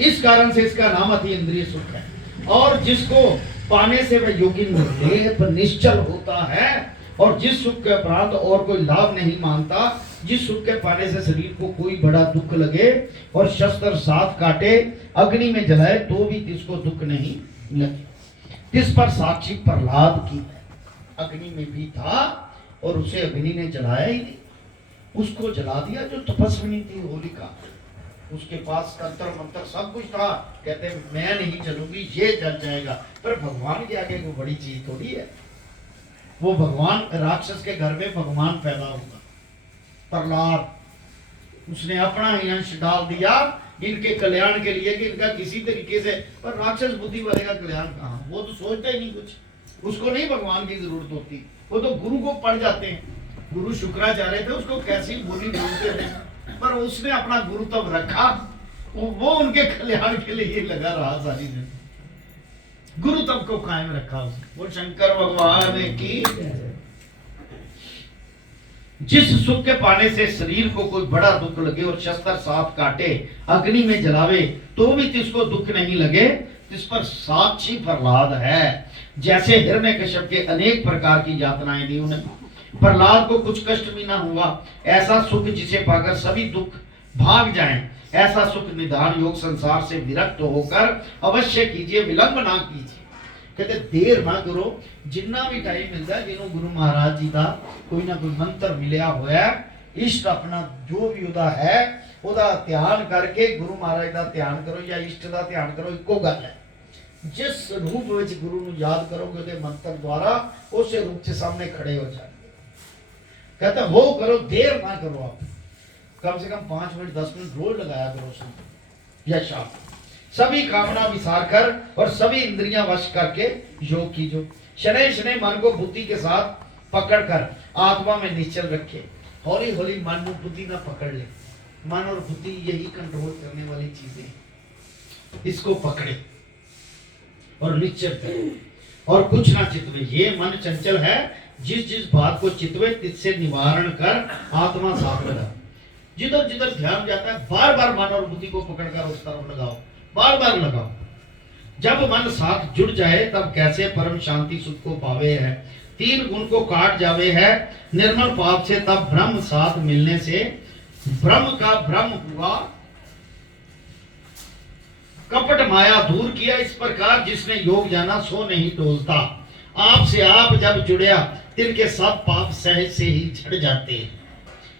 इस कारण से इसका नाम अति इंद्रिय सुख है। और जिसको पाने से वह योगी निर्लेप निश्चल होता है, और जिस सुख के उपरांत और कोई लाभ नहीं मानता, जिस सुख के पाने से शरीर को कोई बड़ा दुख लगे और शस्त्र साथ काटे, अग्नि में जलाए तो भी जिसको दुख नहीं लगे। इस पर साक्षी प्रहलाद की, अग्नि में भी था और उसे अग्नि ने जलाया ही नहीं, उसको जला दिया जो तपस्विनी थी होलिका। उसके पास तंत्र मंत्र सब कुछ था, कहते मैं नहीं जलूंगी, ये जल जाएगा। पर भगवान के आगे वो बड़ी चीज थोड़ी है। वो भगवान, राक्षस के घर में भगवान पैदा होगा। प्रहलाद, उसने अपना ही अंश डाल दिया इनके कल्याण के लिए कि इनका किसी तरीके से, पर राक्षस बुद्धि वाले का कल्याण कहाँ, वो तो सोचता ही नहीं कुछ, उसको नहीं भगवान की जरूरत होती, वो तो गुरु को पढ़ जाते हैं। गुरु शुक्राचार्य थे, उसको कैसी बोली बोलते थे, पर उसने अपना गुरु तब रखा वो उनके कल्याण के लिए लगा रहा सारी जिंदगी। गुरु तब को कायम रखा उसने। वो शंकर भगवान की जिस सुख के पाने से शरीर को कोई बड़ा दुख लगे और शस्त्र साथ काटे अग्नि में जलावे तो भी तिसको दुख नहीं लगे, तिस पर साक्षी प्रहलाद है। जैसे हिरण्यकश्यप के अनेक प्रकार की यातनाएं दी उन्हें, प्रहलाद को कुछ कष्ट भी ना हुआ। ऐसा सुख जिसे पाकर सभी दुख भाग जाएं, ऐसा सुख निधान योग संसार से विरक्त होकर अवश्य कीजिए, विलंब ना कीजिए। कहते देर ना करो, जिन्ना भी टाइम मिलता है, जिन्हों गुरु महाराज जी का कोई ना कोई मंत्र मिलिया होया, इष्ट अपना जो भी उदा है उदा ध्यान करके गुरु महाराज का ध्यान करो या इष्ट का ध्यान करो, इको गल है। जिस रूप में गुरु ਨੂੰ याद करोगे तो मंत्र द्वारा उस रूप के सामने खड़े हो जाएंगे। कहता वो करो, देर ना करो। आप कम से कम 5 मिनट 10 मिनट रोज लगाया करो सुबह या शाम। सभी कामना विसार कर और सभी इंद्रियां वश करके योग कीजिए। शनै शनै मन को बुद्धि के साथ पकड़ कर आत्मा में निश्चल रखे। हौली हौली मन को बुद्धि ना पकड़ ले। मन और बुद्धि यही कंट्रोल करने वाली चीजें, इसको पकड़े और निश्चल करे और कुछ ना चितवे। ये मन चंचल है, जिस जिस बात को चितवे तिससे निवारण कर आत्मा साथ लगा। जिधर जिधर ध्यान जाता है बार बार मन और बुद्धि को पकड़कर उस तरफ लगाओ, बार बार लगाओ। जब मन साथ जुड़ जाए तब कैसे परम शांति सुख को पावे है। 3 गुण को काट जावे है निर्मल पाप से, तब ब्रह्म साथ मिलने से ब्रह्म का ब्रह्म हुआ। कपट माया दूर किया, इस प्रकार जिसने योग जाना सो नहीं टोलता। आपसे आप जब जुड़या तिनके सब पाप सहज से ही झड़ जाते हैं।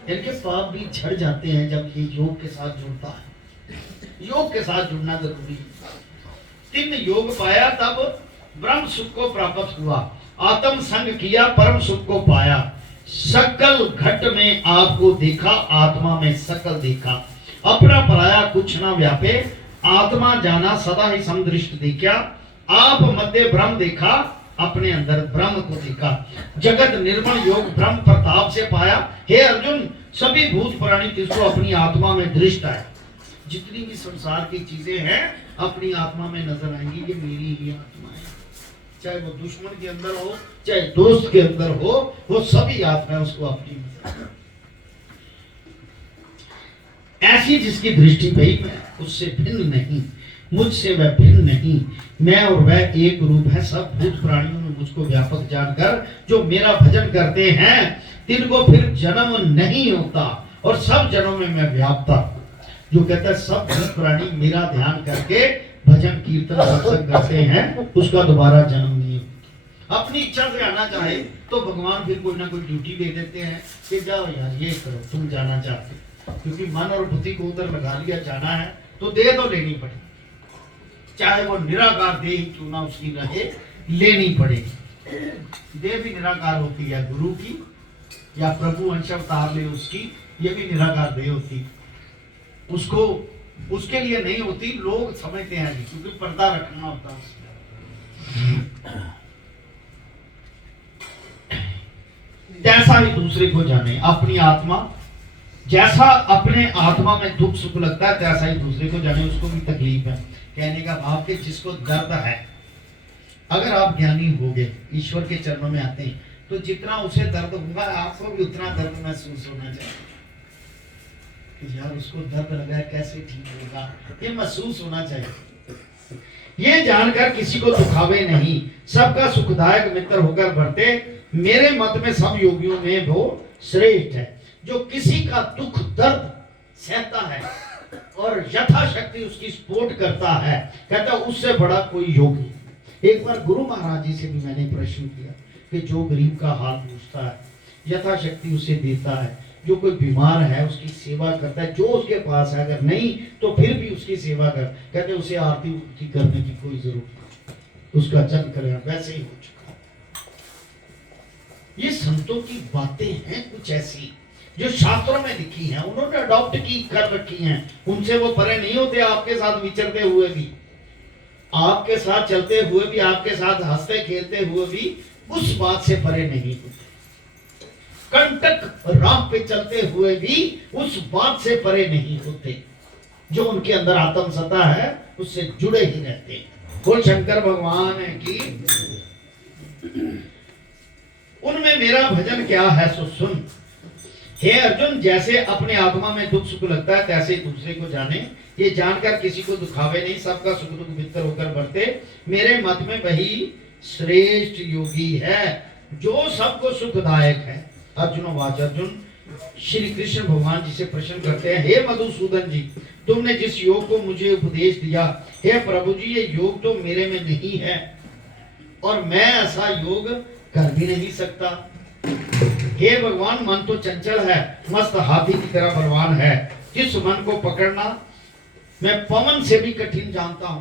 इनके पाप भी झड़ जाते हैं जब ये योग के साथ जुड़ता है। योग के साथ जुड़ना जरूरी है। 3 योग पाया तब ब्रह्म सुख को प्राप्त हुआ। आत्म संग किया परम सुख को पाया। सकल घट में आपको देखा, आत्मा में सकल देखा। अपना पराया कुछ ना व्यापे, आत्मा जाना सदा ही समदृष्ट देखा। आप मध्य ब्रह्म देखा, अपने अंदर ब्रह्म को देखा। जगत निर्मल योग ब्रह्म प्रताप से पाया। हे अर्जुन, सभी भूत प्राणी तिसको अपनी आत्मा में दृष्ट है। जितनी भी संसार की चीजें हैं अपनी आत्मा में नजर आएंगी, ये मेरी ही आत्मा है। चाहे वो दुश्मन के अंदर हो, चाहे दोस्त के अंदर हो, वो सभी आत्मा है उसको अपनी नजर। ऐसी जिसकी दृष्टि भई मैं उससे भिन्न नहीं, मुझसे वह भिन्न नहीं। मैं और वह एक रूप है। सब भूत प्राणियों में मुझको व्यापक जानकर जो मेरा भजन करते हैं तिनको फिर जन्म नहीं होता और सब जन्मों में मैं व्यापता। जो कहता है सब भूत प्राणी मेरा ध्यान करके भजन कीर्तन सत्संग करते हैं, उसका दोबारा जन्म नहीं होता। अपनी इच्छा से आना चाहे तो भगवान फिर कोई ना कोई ड्यूटी दे देते हैं कि जाओ यार ये करो, तुम जाना चाहते, क्योंकि मन और बुद्धि को उधर लगा लिया, जाना है तो दे तो लेनी पड़ेगी। चाहे वो निराकार दे ही क्यों ना उसकी रहे, लेनी पड़ेगी। दे भी निराकार होती है गुरु की, या प्रभु अंश अवतार ले उसकी, ये भी निराकार दे होती। उसको उसके लिए नहीं होती, लोग समझते हैं जी, क्योंकि पर्दा रखना होता है। जैसा ही दूसरे को जाने, अपनी आत्मा जैसा अपने आत्मा में दुख सुख लगता है तैसा ही दूसरे को जाने, उसको भी तकलीफ है। कहने का भाव कि जिसको दर्द है, अगर आप ज्ञानी होगे, ईश्वर के चरणों में आते हैं, तो जितना उसे दर्द होगा आपको भी उतना दर्द महसूस होना चाहिए कि यार उसको दर्द लगा है, कैसे ठीक होगा, ये महसूस होना चाहिए। ये जानकर किसी को दुखावे नहीं, सबका सुखदायक मित्र होकर बरते। मेरे मत में सब योगियों में वो श्रेष्ठ है जो किसी का दुख दर्द सहता है और यथाशक्ति उसकी सपोर्ट करता है। कहता उससे बड़ा कोई योगी। एक बार गुरु महाराज जी से भी मैंने प्रश्न किया कि जो गरीब का हाल पूछता है, यथाशक्ति उसे देता है, जो कोई बीमार है उसकी सेवा करता है, जो उसके पास है, अगर नहीं तो फिर भी उसकी सेवा कर। कहते उसे आरती उरती करने की कोई जरूरत नहीं, उसका जन कल्याण वैसे ही हो चुका। ये संतों की बातें हैं कुछ ऐसी जो शास्त्रों में लिखी हैं, उन्होंने अडॉप्ट की कर रखी हैं। उनसे वो परे नहीं होते। आपके साथ विचरते हुए भी, आपके साथ चलते हुए भी, आपके साथ हंसते खेलते हुए भी उस बात से परे नहीं होते। कंटक राह पे चलते हुए भी उस बात से परे नहीं होते। जो उनके अंदर आत्म सत्ता है उससे जुड़े ही रहते हैं। बोल शंकर भगवान की। उनमें मेरा भजन क्या है सो सुन। हे अर्जुन, जैसे अपने आत्मा में दुख सुख लगता है तैसे ही दूसरे को जाने। ये जानकर किसी को दुखावे नहीं, सबका सुख दुख मित्र होकर बरते। मेरे मत में वही श्रेष्ठ योगी है जो सबको सुखदायक है। अर्जुन वाच, अर्जुन श्री कृष्ण भगवान जी से प्रश्न करते हैं, हे मधुसूदन जी, तुमने जिस योग को मुझे उपदेश दिया, हे प्रभु जी, ये योग तो मेरे में नहीं है और मैं ऐसा योग कर भी नहीं सकता। हे भगवान, मन तो चंचल है, मस्त हाथी की तरह बलवान है। जिस मन को पकड़ना मैं पवन से भी कठिन जानता हूं।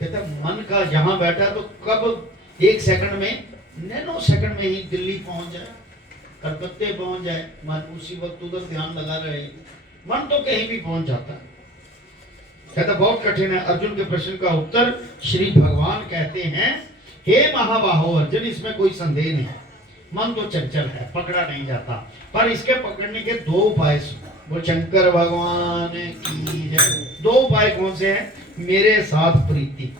कहता मन का यहां बैठा तो कब एक सेकंड में, नैनो सेकंड में ही दिल्ली पहुंच जाए, कलकत्ते पहुंच जाए, मन उसी वक्त उधर ध्यान लगा रहे। मन तो कहीं भी पहुंच जाता है। कहता बहुत कठिन है। अर्जुन के प्रश्न का उत्तर श्री भगवान कहते हैं, हे महाबाहो अर्जुन, इसमें कोई संदेह नहीं। मन तो चंचल है, पकड़ा नहीं जाता, पर इसके पकड़ने के दो उपाय। वो शंकर भगवान की जय। दो उपाय कौन से हैं? मेरे साथ प्रीति,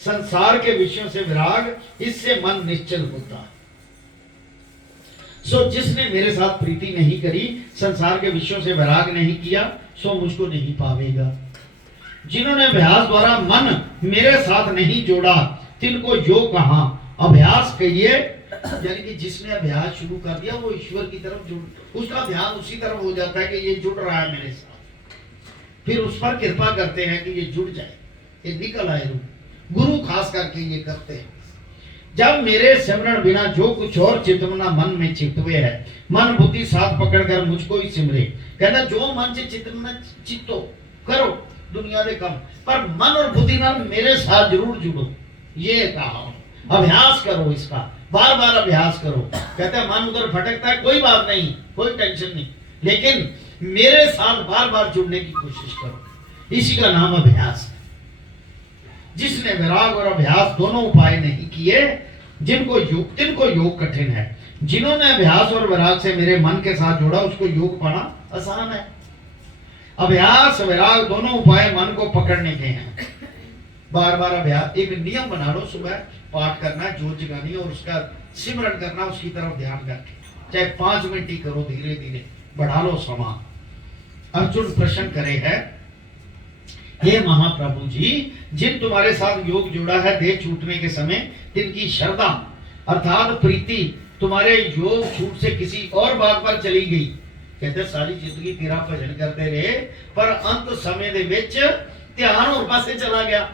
संसार के विषयों से विराग, इससे मन निश्चल होता है। सो जिसने मेरे साथ प्रीति नहीं करी, संसार के विषयों से विराग नहीं किया, सो मुझको नहीं पावेगा। जिन्होंने अभ्यास द्वारा मन मेरे साथ नहीं जोड़ा, तिनको योग कहा, अभ्यास कहिए। यानी कि जिसने अभ्यास शुरू कर दिया वो ईश्वर की तरफ जुड़, उसका ध्यान उसी तरफ हो जाता है कि ये जुड़ रहा है मेरे साथ। फिर उस पर कृपा करते हैं कि ये जुड़ जाए, ये निकल आए रूप। गुरु खास करके ये करते हैं। जब मेरे सिमरण बिना जो कुछ और चितमना मन में चितवे है, मन बुद्धि साथ पकड़कर मुझको ही सिमरे। कहना जो मन से चितमना चित्तो करो दुनिया दे कम, पर मन और बुद्धि नाल मेरे साथ जरूर जुड़ो। ये कहा, अभ्यास करो इसका, बार बार अभ्यास करो। कहते हैं मन उधर भटकता है, कोई बात नहीं, कोई टेंशन नहीं, लेकिन मेरे साथ बार बार जुड़ने की कोशिश करो। इसी का नाम अभ्यास है। जिसने विराग और अभ्यास दोनों उपाय नहीं किए, जिनको योग कठिन है। जिन्होंने अभ्यास और विराग से मेरे मन के साथ जोड़ा, उसको योग पाना आसान है। अभ्यास विराग दोनों उपाय मन को पकड़ने के हैं। बार बार अभ्यास, एक नियम बना लो, सुबह पाठ करना, जोत जगानी और उसका सिमरण करना, उसकी तरफ ध्यान करके, चाहे 5 मिनट ही करो, धीरे धीरे बढ़ा लो समा। अर्जुन प्रश्न करे है, हे महाप्रभु जी, जिन तुम्हारे साथ योग जुड़ा है, देह छूटने के समय तिनकी श्रद्धा अर्थात प्रीति तुम्हारे योग छूट से किसी और बात पर चली गई। कहते सारी जिंदगी तेरा भजन करते रहे, पर अंत समय दे विच ध्यान और पासे चला गया।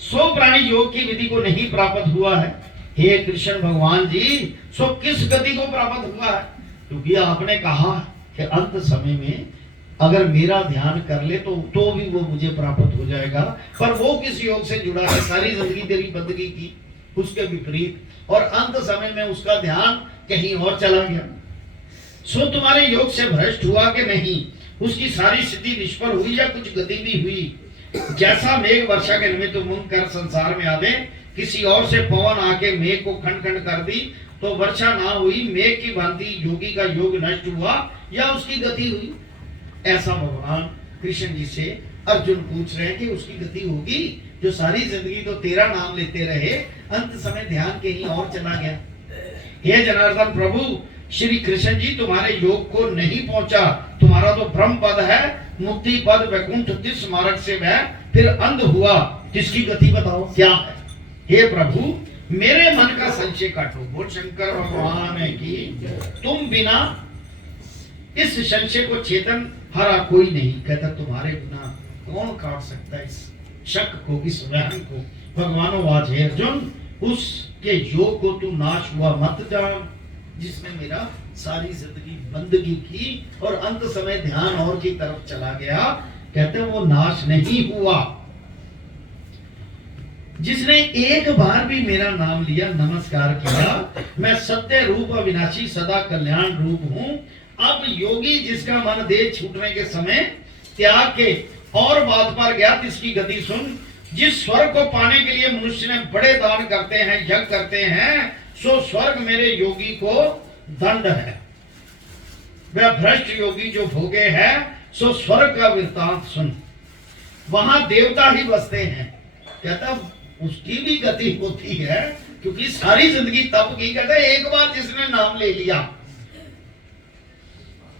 सो प्राणी योग की विधि को नहीं प्राप्त हुआ है। हे कृष्ण भगवान जी, सो किस गति को प्राप्त हुआ है? क्योंकि आपने कहा कि अंत समय में अगर मेरा ध्यान कर ले तो भी वो मुझे प्राप्त हो जाएगा, पर वो किस योग से जुड़ा है? सारी जिंदगी तेरी बंदगी की, उसके विपरीत, और अंत समय में उसका ध्यान कहीं और चला गया। सो तुम्हारे योग से भ्रष्ट हुआ कि नहीं? उसकी सारी स्थिति निष्फल हुई या कुछ गति भी हुई? जैसा मेघ वर्षा के निमित्त मुंग कर संसार में आवे, किसी और से पवन आके मेघ को खंड खंड कर दी तो वर्षा ना हुई, मेघ की भांति योगी का योग नष्ट हुआ या उसकी गति हुई? ऐसा भगवान कृष्ण जी से अर्जुन पूछ रहे हैं कि उसकी गति होगी जो सारी जिंदगी तो तेरा नाम लेते रहे, अंत समय ध्यान कहीं और चला गया। हे जनार्दन प्रभु श्री कृष्ण जी, तुम्हारे योग को नहीं पहुंचा। तुम्हारा तो ब्रह्म पद है, मुक्ति पद वैकुंठ जिस मार्ग से वह फिर अंध हुआ, जिसकी गति बताओ क्या है? हे प्रभु मेरे मन का संशय काटो। बोल शंकर भगवान की। तुम बिना इस संशय को चेतन हरा कोई नहीं। कहता तुम्हारे बिना कौन काट सकता है इस शक को, इस वहम को? भगवान वाच है अर्जुन, उसके योग को तू नाश हुआ मत जान, जिसने मेरा सारी जिंदगी बंदगी की और अंत समय ध्यान और की तरफ चला गया। कहते हैं वो नाश नहीं हुआ। जिसने एक बार भी मेरा नाम लिया, नमस्कार किया, मैं सत्य रूप अविनाशी सदा कल्याण रूप हूं। अब योगी जिसका मन देह छूटने के समय त्याग के और बात पर गया, तिसकी गति सुन। जिस स्वर्ग को पाने के लिए मनुष्य ने बड़े दान करते हैं, यज्ञ करते हैं, सो स्वर्ग मेरे योगी को दंड है। वह भ्रष्ट योगी जो भोगे है सो स्वर्ग का वृत्तांत सुन। वहां देवता ही बसते हैं। कहता उसकी भी गति होती है, क्योंकि सारी जिंदगी तप की। कहता एक बार जिसने नाम ले लिया,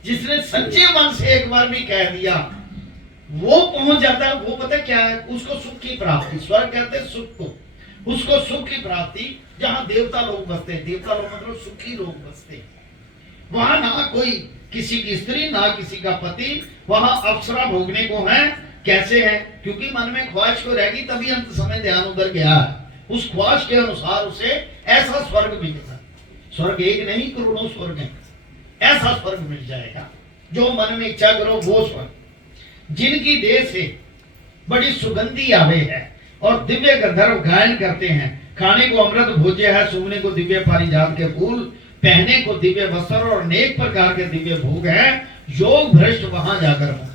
जिसने सच्चे मन से एक बार भी कह दिया, वो पहुंच जाता है। वो पता क्या है, उसको सुख की प्राप्ति, स्वर्ग कहते हैं सुख को, उसको सुख की प्राप्ति। जहां देवता लोग बसते हैं, देवता लोग मतलब सुखी लोग बसते हैं, वहां ना कोई किसी की स्त्री ना किसी का पति, वहां अप्सरा भोगने को है। कैसे है, क्योंकि मन में ख्वाहिश को रहेगी, तभी अंत समय ध्यान उधर गया है। उस ख्वाहिश के अनुसार उसे ऐसा स्वर्ग मिलेगा। स्वर्ग एक नहीं, करोड़ों स्वर्ग है। ऐसा स्वर्ग मिल जाएगा जो मन में इच्छा करो वो स्वर्ग। जिनकी देह से बड़ी सुगंधी आवे है और दिव्य गंधर्व गायन करते हैं। खाने को अमृत भोज्य है, सूंघने को दिव्य पारिजात के फूल, पहने को दिव्य वस्त्र और अनेक प्रकार के दिव्य भोग है। योग भ्रष्ट वहां जाकर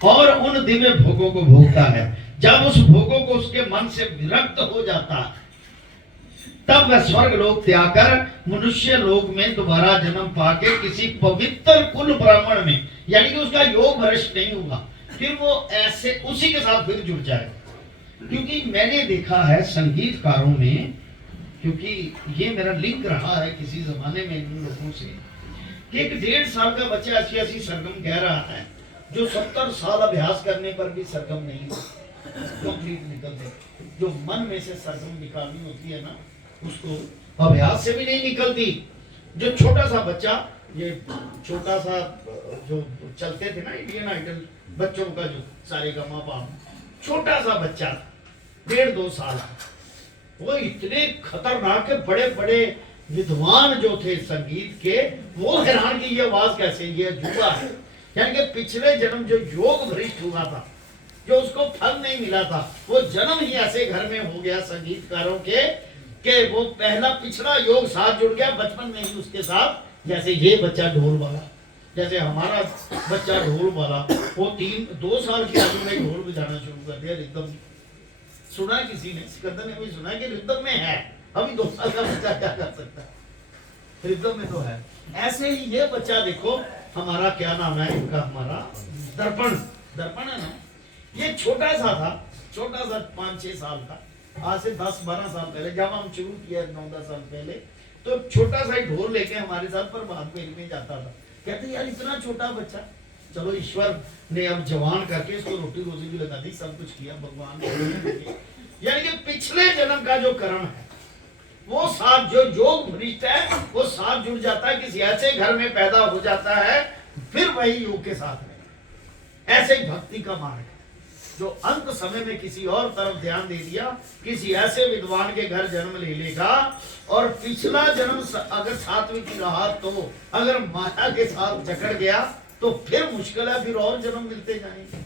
और उन दिव्य भोगों को भोगता है। जब उस भोगों को उसके मन से विरक्त हो जाता है, तब वह स्वर्ग लोक त्याग कर मनुष्य लोक में दोबारा जन्म पाके किसी पवित्र कुल ब्राह्मण में, यानी कि उसका योग भ्रष्ट नहीं होगा, फिर वो ऐसे उसी के साथ फिर जुड़ जाएगा। क्योंकि मैंने देखा है संगीतकारों में, क्योंकि ये मेरा लिंक रहा है किसी जमाने में इन लोगों से, कि एक 1.5 साल का बच्चा ऐसी सरगम कह रहा है जो 70 साल अभ्यास करने पर भी सरगम नहीं कंप्लीट निकलते। जो मन में से सरगम निकालनी होती है ना, उसको अभ्यास से भी नहीं निकलती। जो छोटा सा बच्चा, ये छोटा सा जो चलते थे ना इंडियन आइडल बच्चों का, जो सारे का माँ बाप, छोटा सा बच्चा 1.5-2 साल, वो इतने खतरनाक है। बड़े बड़े विद्वान जो थे संगीत के, वो हैरान की ये आवाज कैसे, ये जुआ है। यानी कि पिछले जन्म जो योग भ्रष्ट हुआ था, जो उसको फल नहीं मिला था, वो जन्म ही ऐसे घर में हो गया संगीतकारों के वो पहला पिछड़ा योग साथ जुड़ गया बचपन में ही उसके साथ। जैसे ये बच्चा ढोल वाला, जैसे हमारा बच्चा ढोल वाला, वो 2 साल की आयु में ढोल बजाना शुरू कर दिया रिदम। सुना किसी ने, सिकंदर ने भी सुना कि रिदम में है। अभी 2 साल का बच्चा क्या कर सकता है, रिदम में तो है। ऐसे ही ये बच्चा देखो, हमारा क्या नाम है इनका, हमारा दर्पण है ना, ये छोटा सा था, छोटा सा 5-6 साल का। आज से 10-12 साल पहले जब हम शुरू किया, 9-10 साल पहले, तो छोटा सा ही ढोल लेके हमारे साथ प्रभात फेरी में जाता था। कहते यार इतना छोटा बच्चा, चलो ईश्वर ने अब जवान करके इसको रोटी रोजी भी लगा दी, सब कुछ किया भगवान ने। यानी कि पिछले जन्म का जो कर्म है वो साथ, जो योग भ्रष्ट है वो साथ जुड़ जाता है, किसी ऐसे घर में पैदा हो जाता है, फिर वही योग के साथ में। ऐसे ही भक्ति का मार्ग है, जो अंत समय में किसी और तरफ ध्यान दे दिया, किसी ऐसे विद्वान के घर जन्म ले लेगा, और पिछला जन्म अगर सात्विक की रहा, तो अगर माया के साथ जकड़ गया तो फिर मुश्किल है, फिर और जन्म मिलते जाएंगे।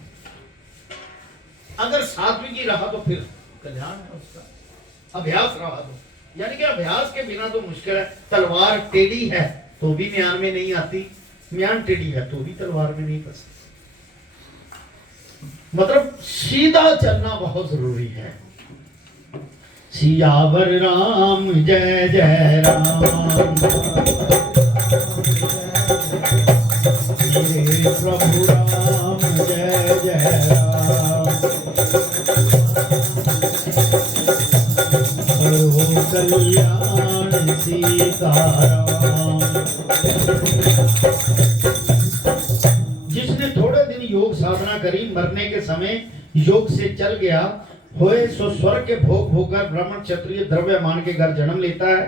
अगर सात्विक की रहा तो फिर कल्याण है उसका, अभ्यास रहा तो, यानी कि अभ्यास के बिना तो मुश्किल है। तलवार टेढ़ी है तो भी म्यान में नहीं आती, म्यान टेढ़ी है तो भी तलवार में नहीं फंसती। मतलब सीधा चलना बहुत जरूरी है। सियावर राम जय जय राम, मेरे प्रभु राम जय जय राम, करो कल्याण सीताराम। जिसने थोड़े दिन योग साधना करी, मरने के समय योग से चल गया होए, सो स्वर्ग के भोग भोगकर ब्राह्मण क्षत्रिय द्रव्यमान के घर जन्म लेता है।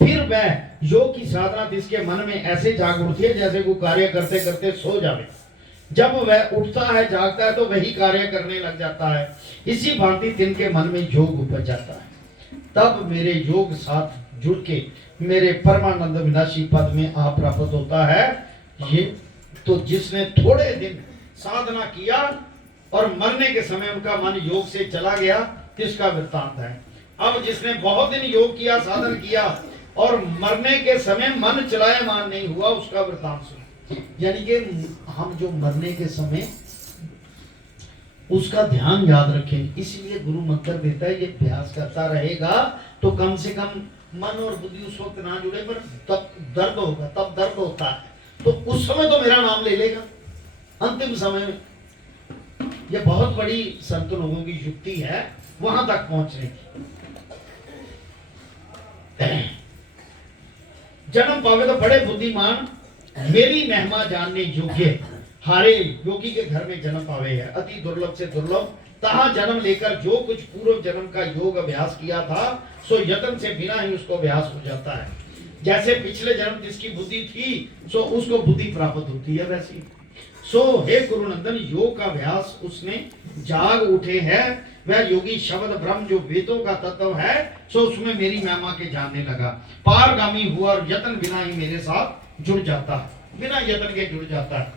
फिर वह योग की साधना जिसके मन में ऐसे जाग उठती है जैसे वो कार्य करते करते सो जावे। जब वह उठता है जागता है तो वही कार्य करने लग जाता है। इसी भांति तिनके मन में योग उपज जाता है। तब मेरे योग साथ जुड़ के मेरे परमानंद विनाशी पद में आ प्राप्त होता है। ये तो जिसने थोड़े दिन साधना किया और मरने के समय उनका मन योग से चला गया, किसका वृत्तांत है। अब जिसने बहुत दिन योग किया, साधन किया और मरने के समय मन चलायमान नहीं हुआ, उसका वृत्तांत सुनो। यानी कि हम जो मरने के समय उसका ध्यान याद रखें, इसलिए गुरु मंत्र देता है, ये अभ्यास करता रहेगा तो कम से कम मन और बुद्धि उस वक्त ना जुड़े, पर तब दर्द होगा, तब दर्द होता है, तो उस समय तो मेरा नाम ले लेगा अंतिम समय में। यह बहुत बड़ी संत लोगों की युक्ति है वहां तक पहुंचने की। जन्म पावे तो बड़े बुद्धिमान, मेरी महिमा जानने योग्य, हारे योगी के घर में जन्म पावे है, अति दुर्लभ से दुर्लभ। तहां जन्म लेकर जो कुछ पूर्व जन्म का योग अभ्यास किया था, सो यत्न से बिना ही उसको अभ्यास हो जाता है। जैसे पिछले जन्म जिसकी बुद्धि थी, सो उसको बुद्धि प्राप्त होती है, वैसी। सो हे गुरुनंदन, योग का अभ्यास उसने जाग उठे है, वह योगी शब्द ब्रह्म जो वेदों का तत्व है, सो उसमें मेरी महिमा के जानने लगा, पारगामी हुआ और यत्न बिना ही मेरे साथ जुड़ जाता है, बिना यत्न के जुड़ जाता है।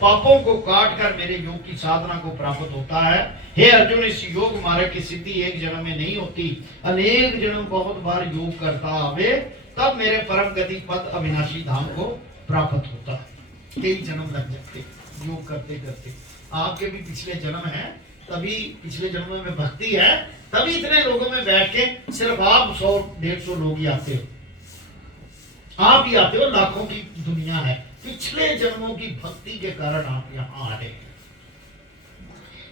पापों को काट कर मेरे योग की साधना को प्राप्त होता है। हे अर्जुन, इस योग मार्ग की सिद्धि एक जन्म में नहीं होती, अनेक जन्म बहुत बार योग करता आवे, तब मेरे परम गति पद अविनाशी धाम को प्राप्त होता है। कई जन्म लग जाते योग करते करते, आपके भी पिछले जन्म है, तभी पिछले जन्म में भक्ति है, तभी इतने लोगों में बैठ के सिर्फ आप 100-150 लोग ही आते हो, आप ही आते हो, लाखों की दुनिया है, पिछले जन्मों की भक्ति के कारण आप यहाँ आ रहे हैं।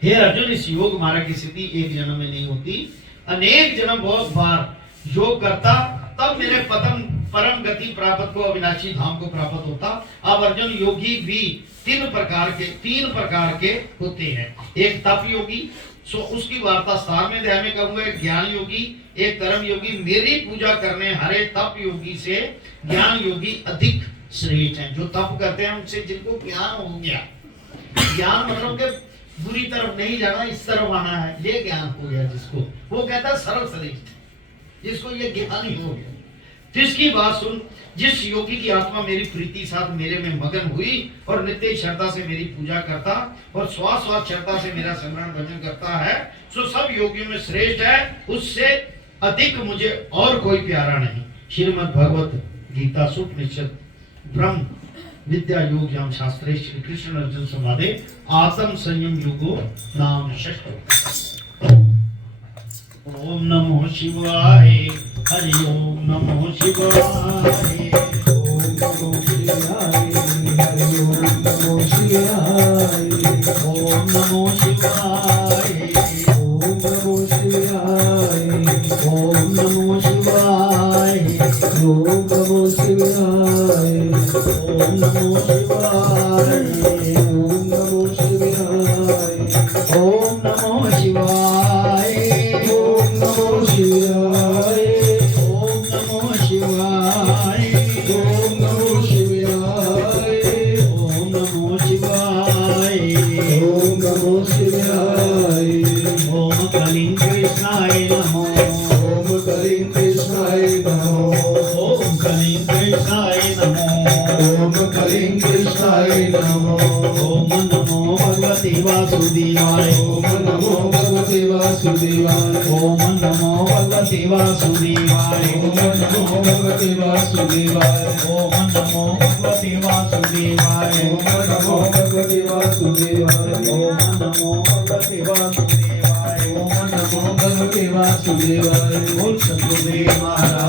हे अर्जुन, इस योग मार्ग की स्थिति एक जन्म में नहीं होती, अनेक जन्म बहुत बार योग करता, तब मेरे परम गति प्राप्त को अविनाशी धाम को प्राप्त होता। अब अर्जुन, योगी भी तीन प्रकार के होते हैं। एक तप योगी, सो उसकी वार्ता 17वें अध्याय में करूंगा। एक ज्ञान योगी, एक कर्म योगी। मेरी पूजा करने हरे तप योगी से ज्ञान योगी अधिक श्रेष्ठ हैं। जो तप करते हैं उनसे जिनको ज्ञान हो गया, ज्ञान मतलब के बुरी तरफ नहीं जाना, इस तरफ आना है, ये ज्ञान हो गया जिसको, वो कहता है सर्वश्रेष्ठ, जिसको ये ज्ञान ही हो गया। जिसकी बात सुन, जिस योगी की आत्मा मेरी प्रीति साथ मेरे में मगन हुई और नित्य श्रद्धा से मेरी पूजा करता और श्वास श्वास श्रद्धा से मेरा स्मरण भजन करता है, सो सब योगियों में श्रेष्ठ है, उससे अधिक मुझे और कोई प्यारा नहीं। श्रीमद् भगवत गीता सुपनिषद ब्रह्म विद्या योग याम शास्त्रे श्री कृष्ण अर्जुन संवादे आत्म संयम योगो नाम षष्ठ। ओम नमो शिवाय, हरि ओम नमो शिवाय, ओम नमो शिवाय, हरि ओम नमो शिवाय, ओम नमो शिवाय, ओम नमो शिवाय, ओम नमो शिवाय, ओम नमो शिवाय, ओम नमो शिवाय, ओम नमो शिवाय, ओम नमो शिवाय, ओम नमो शिवाय, ओम नमो शिवाय, ओम नमो शिवाय, ओम नमो शिवाय, ओम नमो शिवाय, ओम कलिं कृष्णाय नमो, ओम कलिं कृष्णाय नमो, ओम कलिं कृष्णाय नमो, ओम कलिं कृष्णाय नमो, ओम नमो भगवते वासुदेवाय, ओम नमो भगवते वासुदेवाय, ओम नमो भगवते वासुदेवाय, ओम नमो भगवते वासुदेवाय, ओम नमो भगवते वासुदेवाय, ओम नमो भगवते वासुदेवाय, ओम नमो भगवते वासुदेवाय, ओम नमो भगवते वासुदेवाय। बोल सद्गुरुदेव महाराज